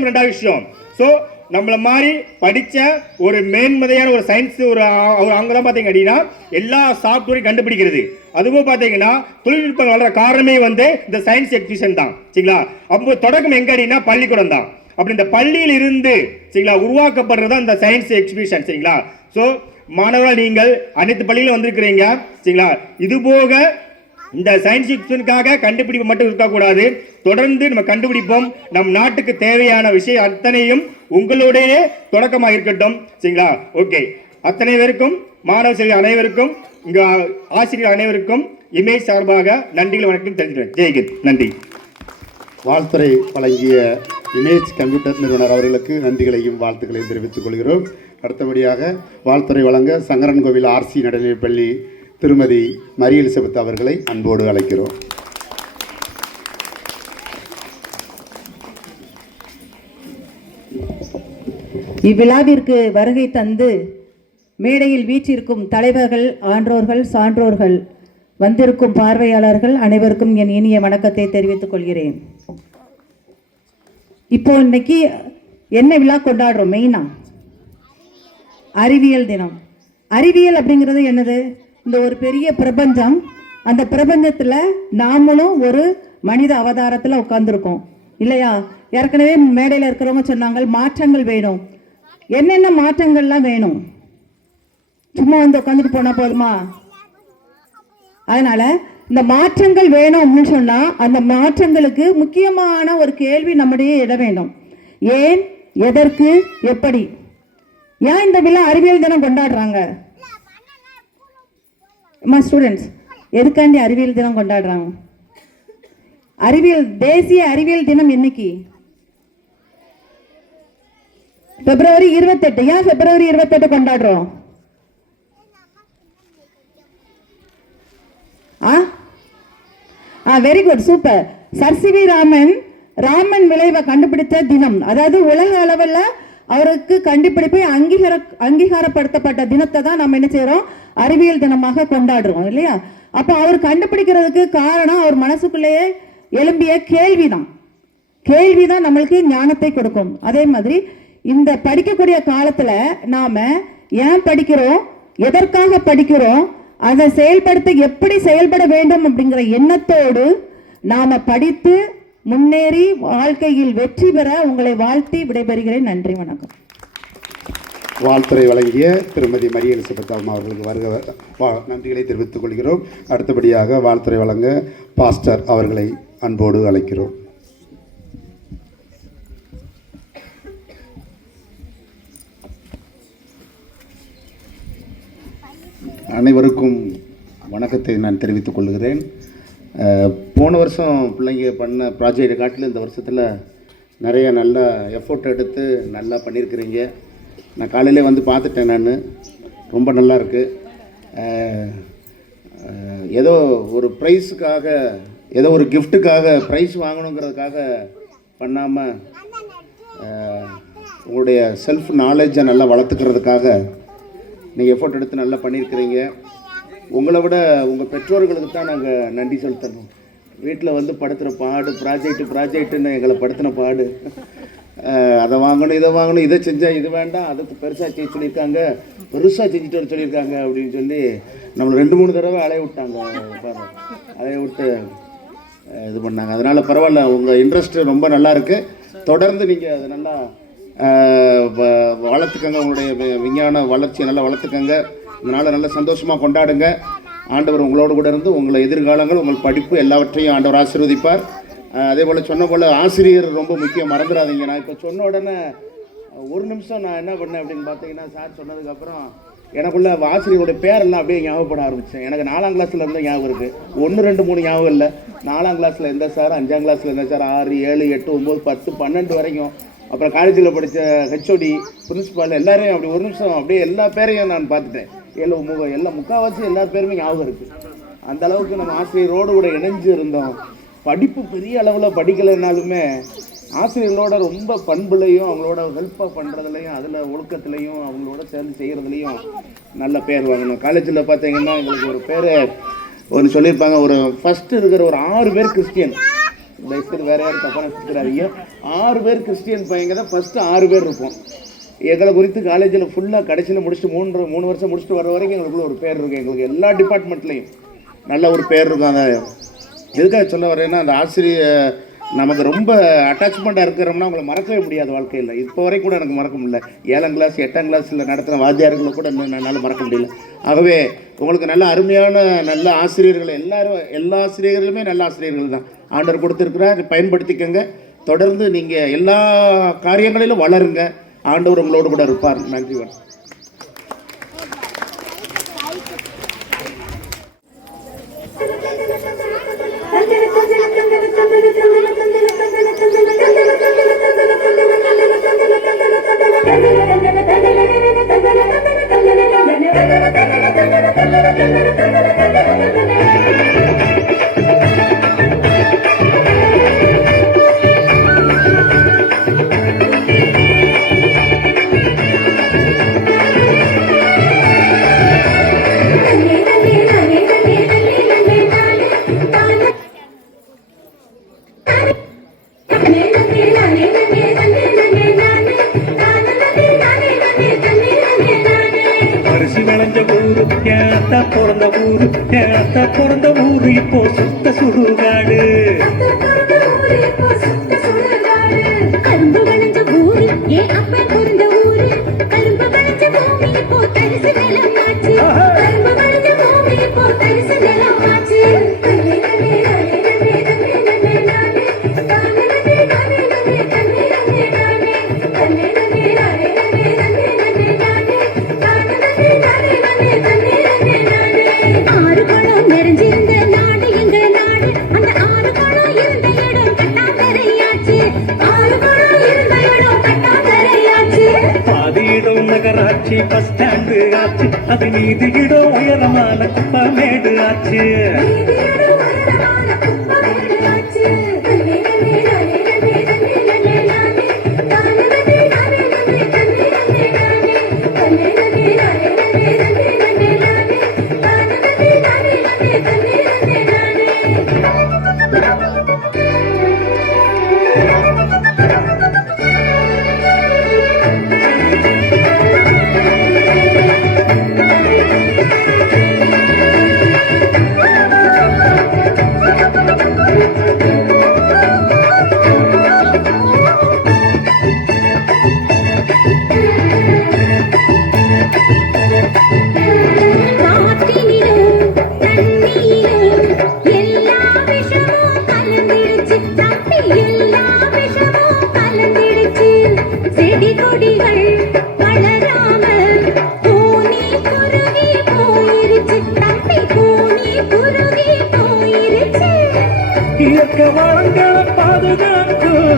ரெண்டாவது விஷயம். ஸோ நம்மளை மாதிரி படித்த ஒரு மேன்மதையான ஒரு சயின்ஸ் ஒரு அவங்க தான் பார்த்தீங்க அப்படின்னா எல்லா சாஃப்ட்வேரையும் கண்டுபிடிக்கிறது. அதுவும் பார்த்தீங்கன்னா தொழில்நுட்பம் வளர காரணமே வந்து இந்த சயின்ஸ் எக்ஸிபிஷன் தான் சரிங்களா. அப்போ தொடக்கம் எங்க அப்படின்னா பள்ளிக்கூடம் தான். அப்படி இந்த பள்ளியில் இருந்து சரிங்களா உருவாக்கப்படுறது தான் இந்த சயின்ஸ் எக்ஸிபிஷன் சரிங்களா. ஸோ மாணவர்கள் நீங்கள் அனைத்து பள்ளியிலும் வந்திருக்கிறீங்க சரிங்களா. இது போக இந்த சயின்ஸ் எக்ஸிபிஷனுக்காக கண்டுபிடிப்பு மட்டும் இருக்கக்கூடாது, தொடர்ந்து நம்ம கண்டுபிடிப்போம். நம் நாட்டுக்கு தேவையான விஷயம் அத்தனையும் உங்களுடைய தொடக்கமாக இருக்கட்டும் சரிங்களா. ஓகே, அத்தனை பேருக்கும் மாணவ செல்வி அனைவருக்கும் இங்கே ஆசிரியர் அனைவருக்கும் இமேஜ் சார்பாக நன்றிகள் வணக்கம் தெரிவிக்கிறேன். ஜெய்ஹிந்த். நன்றி. வாழ்த்துறை வழங்கிய இமேஜ் கம்ப்யூட்டர் நிறுவனர் அவர்களுக்கு நன்றிகளையும் வாழ்த்துக்களையும் தெரிவித்துக் கொள்கிறோம். அடுத்தபடியாக வாழ்த்துறை வழங்க சங்கரன் கோவில் ஆர்சி நடுநிலைப்பள்ளி திருமதி மரிய எலிசபெத் அவர்களை அன்போடு அழைக்கிறோம். இவ்விழாவிற்கு வருகை தந்து மேடையில் வீற்றிருக்கும் தலைவர்கள், ஆன்றோர்கள், சான்றோர்கள், வந்திருக்கும் பார்வையாளர்கள் அனைவருக்கும் என் இனிய வணக்கத்தை தெரிவித்துக் கொள்கிறேன். இப்போ இன்னைக்கு என்ன விழா கொண்டாடுறோம்? மெயினா அறிவியல் தினம். அறிவியல் அப்படிங்கிறது என்னது? இந்த ஒரு பெரிய பிரபஞ்சம், அந்த பிரபஞ்சத்தில் நாமளும் ஒரு மனித அவதாரத்தில் உட்கார்ந்துருக்கோம் இல்லையா? ஏற்கனவே மேடையில் இருக்கிறவங்க சொன்னாங்க மாற்றங்கள் வேணும். என்னென்ன மாற்றங்கள்லாம் வேணும்? சும்மா வந்து உட்காந்துட்டு போனால் போதுமா? அதனால இந்த மாற்றங்கள் வேணும் அப்படின்னு சொன்னால் அந்த மாற்றங்களுக்கு முக்கியமான ஒரு கேள்வி நம்முடைய இட வேண்டும். ஏன், எதற்கு, எப்படி? ஏன் இந்த விழா அறிவியல் தினம் கொண்டாடுறாங்க? ஸ்டூடெண்ட்ஸ், எதுக்காண்டி அறிவியல் தினம் கொண்டாடுறாங்க? தேசிய அறிவியல் தினம் என்னைக்கு? பிப்ரவரி 28. ஏன் பிப்ரவரி 28 கொண்டாடுறோம்? Very good, super. Sir C V Raman விளைவை கண்டுபிடித்த தினம், அதாவது உலக அளவில் அவருக்கு கண்டுபிடிப்பை அங்கீகாரப்படுத்தப்பட்ட தினத்தை தான் நம்ம என்ன செய்யறோம், அறிவியல் தினமாக கொண்டாடுறோம் இல்லையா? அப்போ அவர் கண்டுபிடிக்கிறதுக்கு காரணம் அவர் மனசுக்குள்ளேயே எழும்பிய கேள்விதான் நம்மளுக்கு ஞானத்தை கொடுக்கும். அதே மாதிரி இந்த படிக்கக்கூடிய காலத்துல நாம ஏன் படிக்கிறோம், எதற்காக படிக்கிறோம், அதை எப்படி செயல்பட வேண்டும் அப்படிங்கிற எண்ணத்தோடு நாம படித்து முன்னேறி வாழ்க்கையில் வெற்றி பெற உங்களை வாழ்த்தி விடைபெறுகிறேன். நன்றி, வணக்கம். வாழ்த்துறை வழங்கிய திருமதி மரிய எலிசபெத் அம்மா அவர்களுக்கு நன்றிகளை தெரிவித்துக் கொள்கிறோம். அடுத்தபடியாக வாழ்த்துறை வழங்க பாஸ்டர் அவர்களை அன்போடு அழைக்கிறோம். அனைவருக்கும் வணக்கத்தை நான் தெரிவித்துக் கொள்கிறேன். போன வருஷம் பிள்ளைங்க பண்ண ப்ராஜெக்டை காட்டில் இந்த வருஷத்தில் நிறைய நல்ல எஃபோர்ட் எடுத்து நல்லா பண்ணியிருக்கிறீங்க. நான் காலையிலே வந்து பார்த்துட்டேன். நான் ரொம்ப நல்லா இருக்குது. ஏதோ ஒரு ப்ரைஸுக்காக, ஏதோ ஒரு கிஃப்ட்டுக்காக ப்ரைஸ் வாங்கணுங்கிறதுக்காக பண்ணாமல் உங்களுடைய செல்ஃப் நாலேஜை நல்லா வளர்த்துக்கிறதுக்காக நீங்கள் எஃபோர்ட் எடுத்து நல்லா பண்ணியிருக்கிறீங்க. உங்களை விட உங்கள் பெற்றோர்களுக்கு தான் நாங்கள் நன்றி செலுத்தணும். வீட்டில் வந்து படுத்துகிற பாடு, ப்ராஜெக்ட்டுன்னு எங்களை படுத்தின பாடு, அதை வாங்கணும், இதை வாங்கணும், இதை செஞ்சால் இது வேண்டாம், அதை பெருசாக செய்ய சொல்லியிருக்காங்க, பெருசாக செஞ்சுட்டு வர சொல்லியிருக்காங்க அப்படின்னு சொல்லி நம்மளை 2-3 தடவை அலைய விட்டாங்க. அலைய விட்டு இது பண்ணாங்க. அதனால் பரவாயில்ல, உங்கள் இன்ட்ரெஸ்ட்டு ரொம்ப நல்லா இருக்குது. தொடர்ந்து நீங்கள் அதை நல்லா வளர்த்துக்கங்க. உங்களுடைய விஞ்ஞான வளர்ச்சியை நல்லா வளர்த்துக்கங்க. இதனால் நல்லா சந்தோஷமாக கொண்டாடுங்க. ஆண்டவர் உங்களோடு கூட இருந்து உங்களை எதிர்காலங்கள், உங்கள் படிப்பு எல்லாவற்றையும் ஆண்டவர் ஆசீர்வதிப்பார். அதே போல் சொன்ன போல் ஆசிரியர் ரொம்ப முக்கியம், மறந்துடாதீங்க. நான் இப்போ சொன்ன உடனே ஒரு நிமிஷம் நான் என்ன பண்ணேன் அப்படின்னு பார்த்தீங்கன்னா, சார் சொன்னதுக்கப்புறம் எனக்குள்ள ஆசிரியருடைய பேரெல்லாம் அப்படியே ஞாபகப்பட ஆரம்பித்தேன். எனக்கு 4ஆம் கிளாஸில் இருந்த ஞாபகம் இருக்குது. 1, 2, 3 ஞாபகம் இல்லை. 4ஆம் கிளாஸில் எந்த சார், 5ஆம் கிளாஸில் எந்த சார், 6, 7, 8, 9, 10, 12 வரைக்கும், அப்புறம் காலேஜில் படித்த ஹெச்ஓடி, பிரின்சிபால் எல்லாரையும் அப்படி ஒரு நிமிஷம் அப்படியே எல்லா பேரையும் நான் பார்த்துட்டேன். எல்லாம் முக்கால்வாசி எல்லா பேருமே ஞாபகம் இருக்குது. அந்த அளவுக்கு நம்ம ஆசிரியரோடு கூட இணைஞ்சு இருந்தோம். படிப்பு பெரிய அளவில் படிக்கலைன்னாலுமே ஆசிரியர்களோட ரொம்ப பண்புலையும் அவங்களோட ஹெல்ப்பாக பண்ணுறதுலையும் அதில் ஒழுக்கத்துலையும் அவங்களோட சேர்ந்து செய்கிறதுலையும் நல்ல பேர் வாங்கணும். காலேஜில் பார்த்தீங்கன்னா எங்களுக்கு ஒரு பேர் ஒன்று சொல்லியிருப்பாங்க. ஒரு ஃபஸ்ட்டு இருக்கிற ஒரு 6 பேர் கிறிஸ்டியன், தயவுசெய்து வேறு யாரும் தப்பாக நினச்சிக்கிறாங்க. 6 பேர் கிறிஸ்டியன் பையங்க தான் ஃபஸ்ட்டு 6 பேர் இருப்போம். எங்களை குறித்து காலேஜில் ஃபுல்லாக கடைசியில் முடிச்சுட்டு 3 வருஷம் முடிச்சுட்டு வர வரைக்கும் எங்களுக்குள்ள ஒரு பேர் இருக்கும். எங்களுக்கு எல்லா டிபார்ட்மெண்ட்லேயும் நல்ல ஒரு பேர் இருக்கும். அதை எதுக்காக சொல்ல வரேன்னா, அந்த ஆசிரியர் நமக்கு ரொம்ப அட்டாச்மெண்ட்டாக இருக்கிறோம்னா அவங்களை மறக்கவே முடியாது வாழ்க்கையில். இப்போ வரைக்கும் கூட எனக்கு மறக்க முடியல. 7ஆம் கிளாஸ் 8ஆம் கிளாஸில் நடத்தின வாத்தியார்களை கூட என்னால் மறக்க முடியல. ஆகவே உங்களுக்கு நல்ல அருமையான நல்ல ஆசிரியர்கள், எல்லா ஆசிரியர்களுமே நல்ல ஆசிரியர்கள் தான் ஆண்டவர் கொடுத்துருக்கிறார். பயன்படுத்திக்கங்க. தொடர்ந்து நீங்கள் எல்லா காரியங்களிலும் வளருங்க. ஆண்டவர் உங்களோடு கூட இருப்பார். நன்றி. வணக்கம். பிறந்த ஊரு இப்போ சுத்த சுடுகாடு. கரும்பு விளைஞ்ச ஊரு, ஏன் அப்பா பிறந்த ஊரு, கரும்பு விளைஞ்ச பூமி இப்போ தரிசு நிலமாச்சு. கரும்பு விளைஞ்ச பூமி இப்போ தரிசு நிலமாச்சு. ஆறு குளம் இருந்த இடம் கட்டாந்தரையாச்சு. கண்காட்சி பஸ் ஸ்டாண்டு ஆச்சு, அது நீதியிடோ உயரமான குப்பமேடு ஆச்சு. இயற்கை வளங்களை பாதுகாக்கும்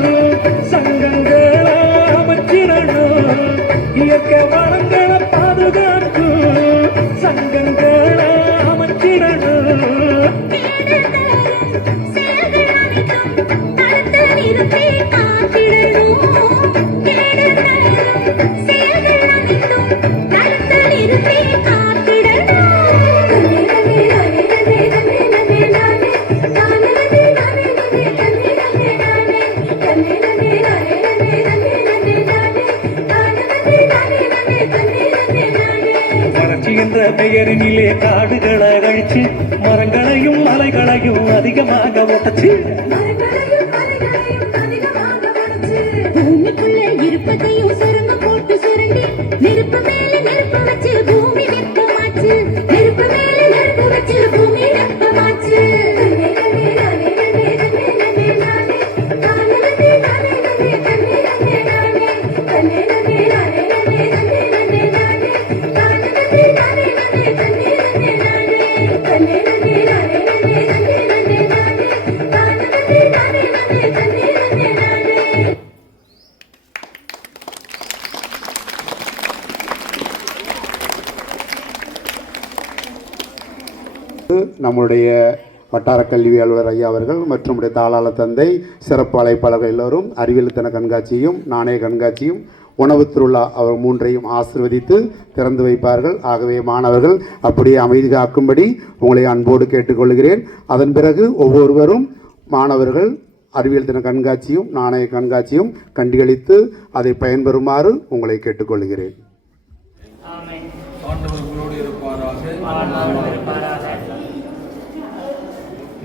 சங்கங்களை அமைச்சிடணும். இயற்கை வளங்களை பாதுகாக்கும் சங்கங்களை அமைச்சிடணும். வளர்ச்சி என்ற பெயரினிலே காடுகளை அழிச்சு மரங்களையும் மலைகளையும் அதிகமாக ஒட்டச்சு. பூமிக்குள்ள இருப்பதையும் சுரங்க போட்டு சுரண்டி நெருப்பு மேல நெருப்பு வச்சு பூமி வெப்பமாச்சு. நெருப்பு மேல நெருப்பு வச்சு பூமி வெப்பமாச்சு. நம்முடைய வட்டார கல்வி அலுவலர் ஐயா அவர்கள் மற்றும் நம்முடைய தாளாளர் தந்தை சிறப்பு அழைப்பாளர்கள் எல்லோரும் அறிவியல் தின கண்காட்சியும் நாணய கண்காட்சியும் உணவு திருவிழா அவர் மூன்றையும் ஆசீர்வதித்து திறந்து வைப்பார்கள். ஆகவே மாணவர்கள் அப்படியே அமைதி காக்கும்படி உங்களை அன்போடு கேட்டுக்கொள்கிறேன். அதன் பிறகு ஒவ்வொருவரும் மாணவர்கள் அறிவியல் தின கண்காட்சியும் நாணய கண்காட்சியும் கண்டுகளித்து அதை பயன்பெறுமாறு உங்களை கேட்டுக்கொள்கிறேன்.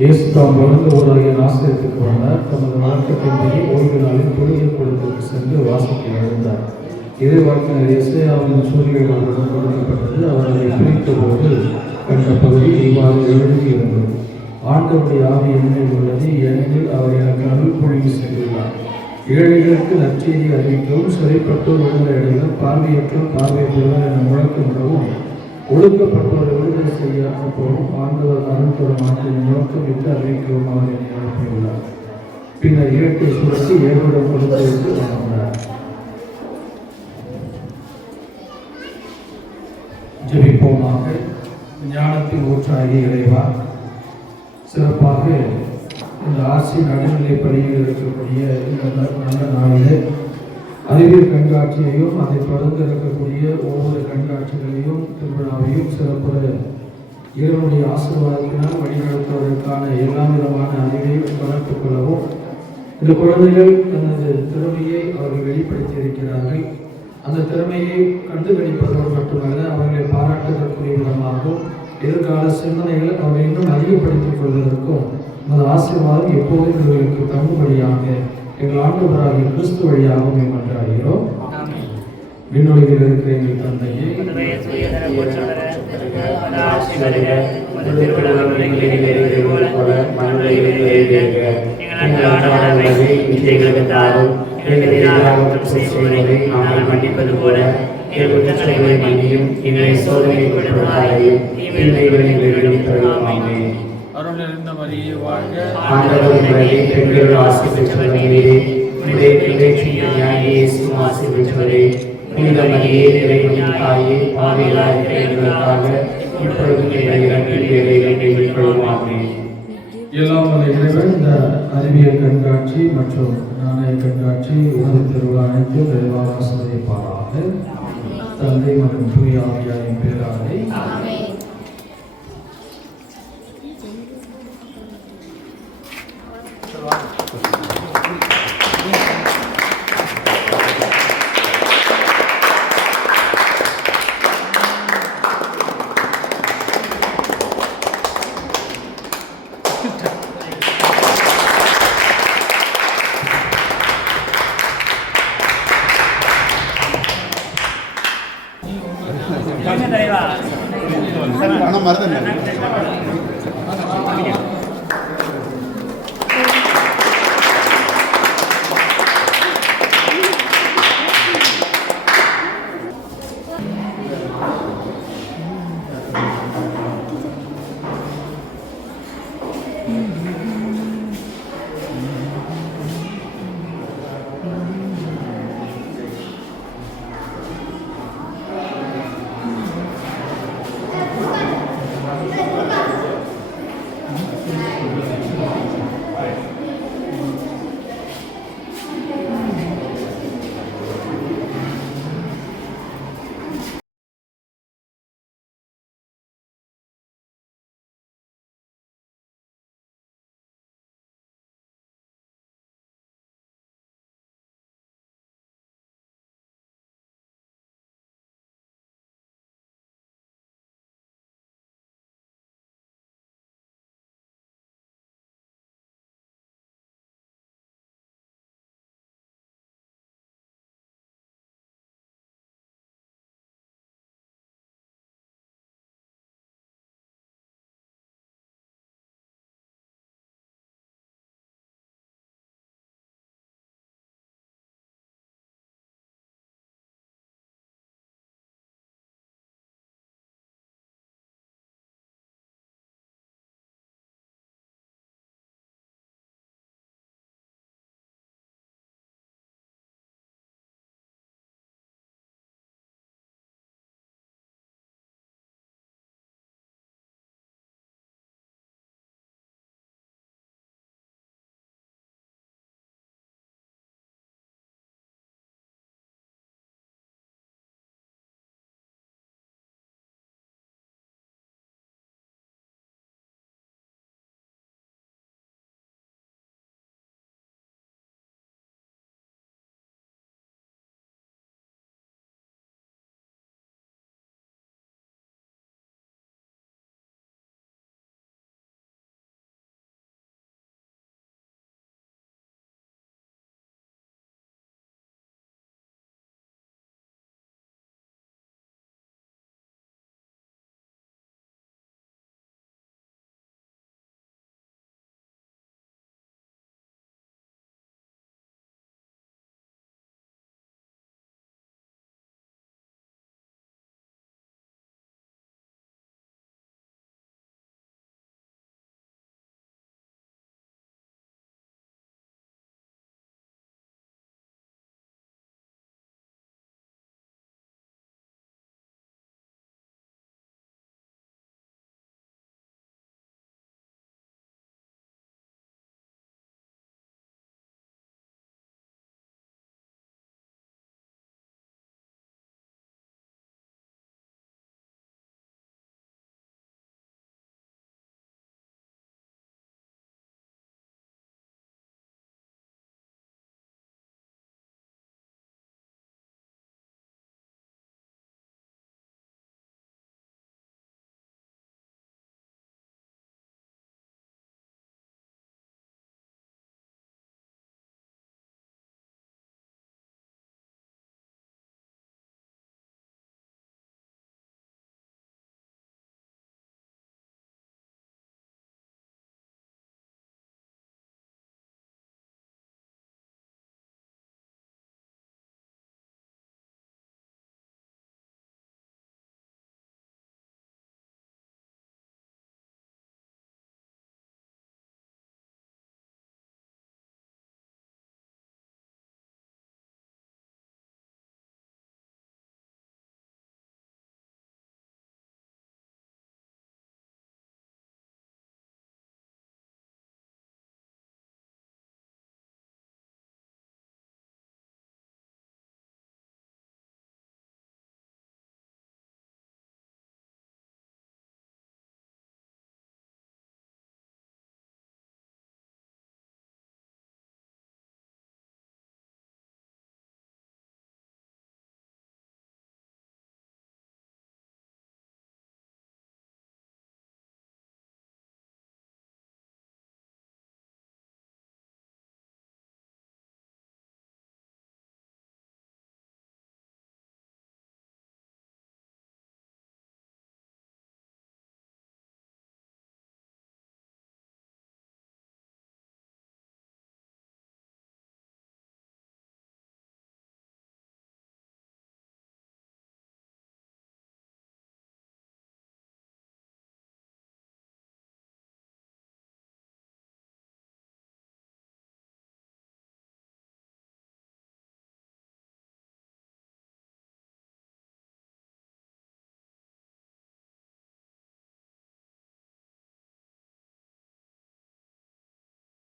இயேசு தாம் வளர்ந்து ஓராகிய நாசரேத்துக்கு வந்தார். தமது வழக்கத்தின்படி ஓய்வு நாளில் புதிய குளத்திற்கு சென்று வாசிக்க எழுந்தார். இறை வாக்கினர் எசேயாவின் சூரியன் அவரிடம் கொடுக்கப்பட்டது. அவர் அதை பிரித்தபோது கண்ட பகுதி இவ்வாறு எழுதியிருந்தது: ஆண்டவருடைய ஆவி என்னில் உள்ளது, ஏனெனில் அவர் எனக்கு அருள் பொழிவு செய்துள்ளார். ஏழைகளுக்கு நற்செய்தி அறிவிக்கவும், சிறைப்பட்டோர் விடுதலை அடையவும், பார்வையற்றோர் பார்வை பெறுவர் என முழக்கமிடவும், ஒடுக்கப்பட்டோரை விடுதலை செய்ய அனுப்பவும் ஆண்டவர் அருள் தரும் ஆற்றின் நோக்கம் என்று அறிவிக்கவும் அவர் என்னை அனுப்பியுள்ளார். பின்னர் இயற்கை சுழற்சி ஏழுடன் கொடுத்து வந்தார். ஜெபிப்போமாக. ஞானத்தின் ஊற்றாகிய இறைவா, சிறப்பாக இந்த ஆட்சி நடுநிலை பள்ளியில் இருக்கக்கூடிய இந்த நல்ல நாளிலே அறிவியல் கண்காட்சியையும் அதை தொடர்ந்து இருக்கக்கூடிய ஒவ்வொரு கண்காட்சிகளையும் திருவிழாவையும் சிறப்பு இறைவனுடைய ஆசீர்வாதத்தினால் வழிநடத்துவதற்கான எல்லா விதமான அறிவையும் வளர்த்துக் கொள்ளவும், இந்த குழந்தைகள் தனது திறமையை அவர்கள் வெளிப்படுத்தி இருக்கிறார்கள். அந்த திறமையை கண்டுபிடிப்பதோடு மட்டுமல்ல, அவர்களை பாராட்டுவதற்குரிய விதமாகவும் எதிர்கால சிந்தனைகளை அவர்கள் இன்னும் அதிகப்படுத்திக் கொள்வதற்கும் அந்த ஆசீர்வாதம் எப்போதும் இவர்களுக்கு தங்கும்படியாக எங்கள் ஆண்டவராகிய கிறிஸ்து வழியாகவும் மன்றாடுகிறோம். விண்ணுலகில் இருக்கிற எங்கள் தந்தையே, மன்னிப்பது போல எங்கள் குற்றங்களை மன்னியும், எங்களை சோதனை கொள்ளாதையும் அருளிருந்த மரியே வாழ்க. ஆண்டவரே, பெண்களோடு ஆசீர் பெற்றவர் நீரே. ஆசி பெற்றவரே, புனிதமரியே இறைவனின் தாயே பாவிகளாகிய எங்களுக்காக இப்பொழுதும் எங்கள் இறப்பின் வேளையிலும் வேண்டிக் கொள்ளுமாமே. எல்லாம் வல்ல இறைவன் இந்த அறிவியல் கண்காட்சி மற்றும் நாணய கண்காட்சி உலக திருவிழா அனைத்தும் விரைவாக ஆசீர்வதிப்பாராக. தந்தை மற்றும் தூய ஆவியாரின் பேராலே. தலைவா பணம் மருதன்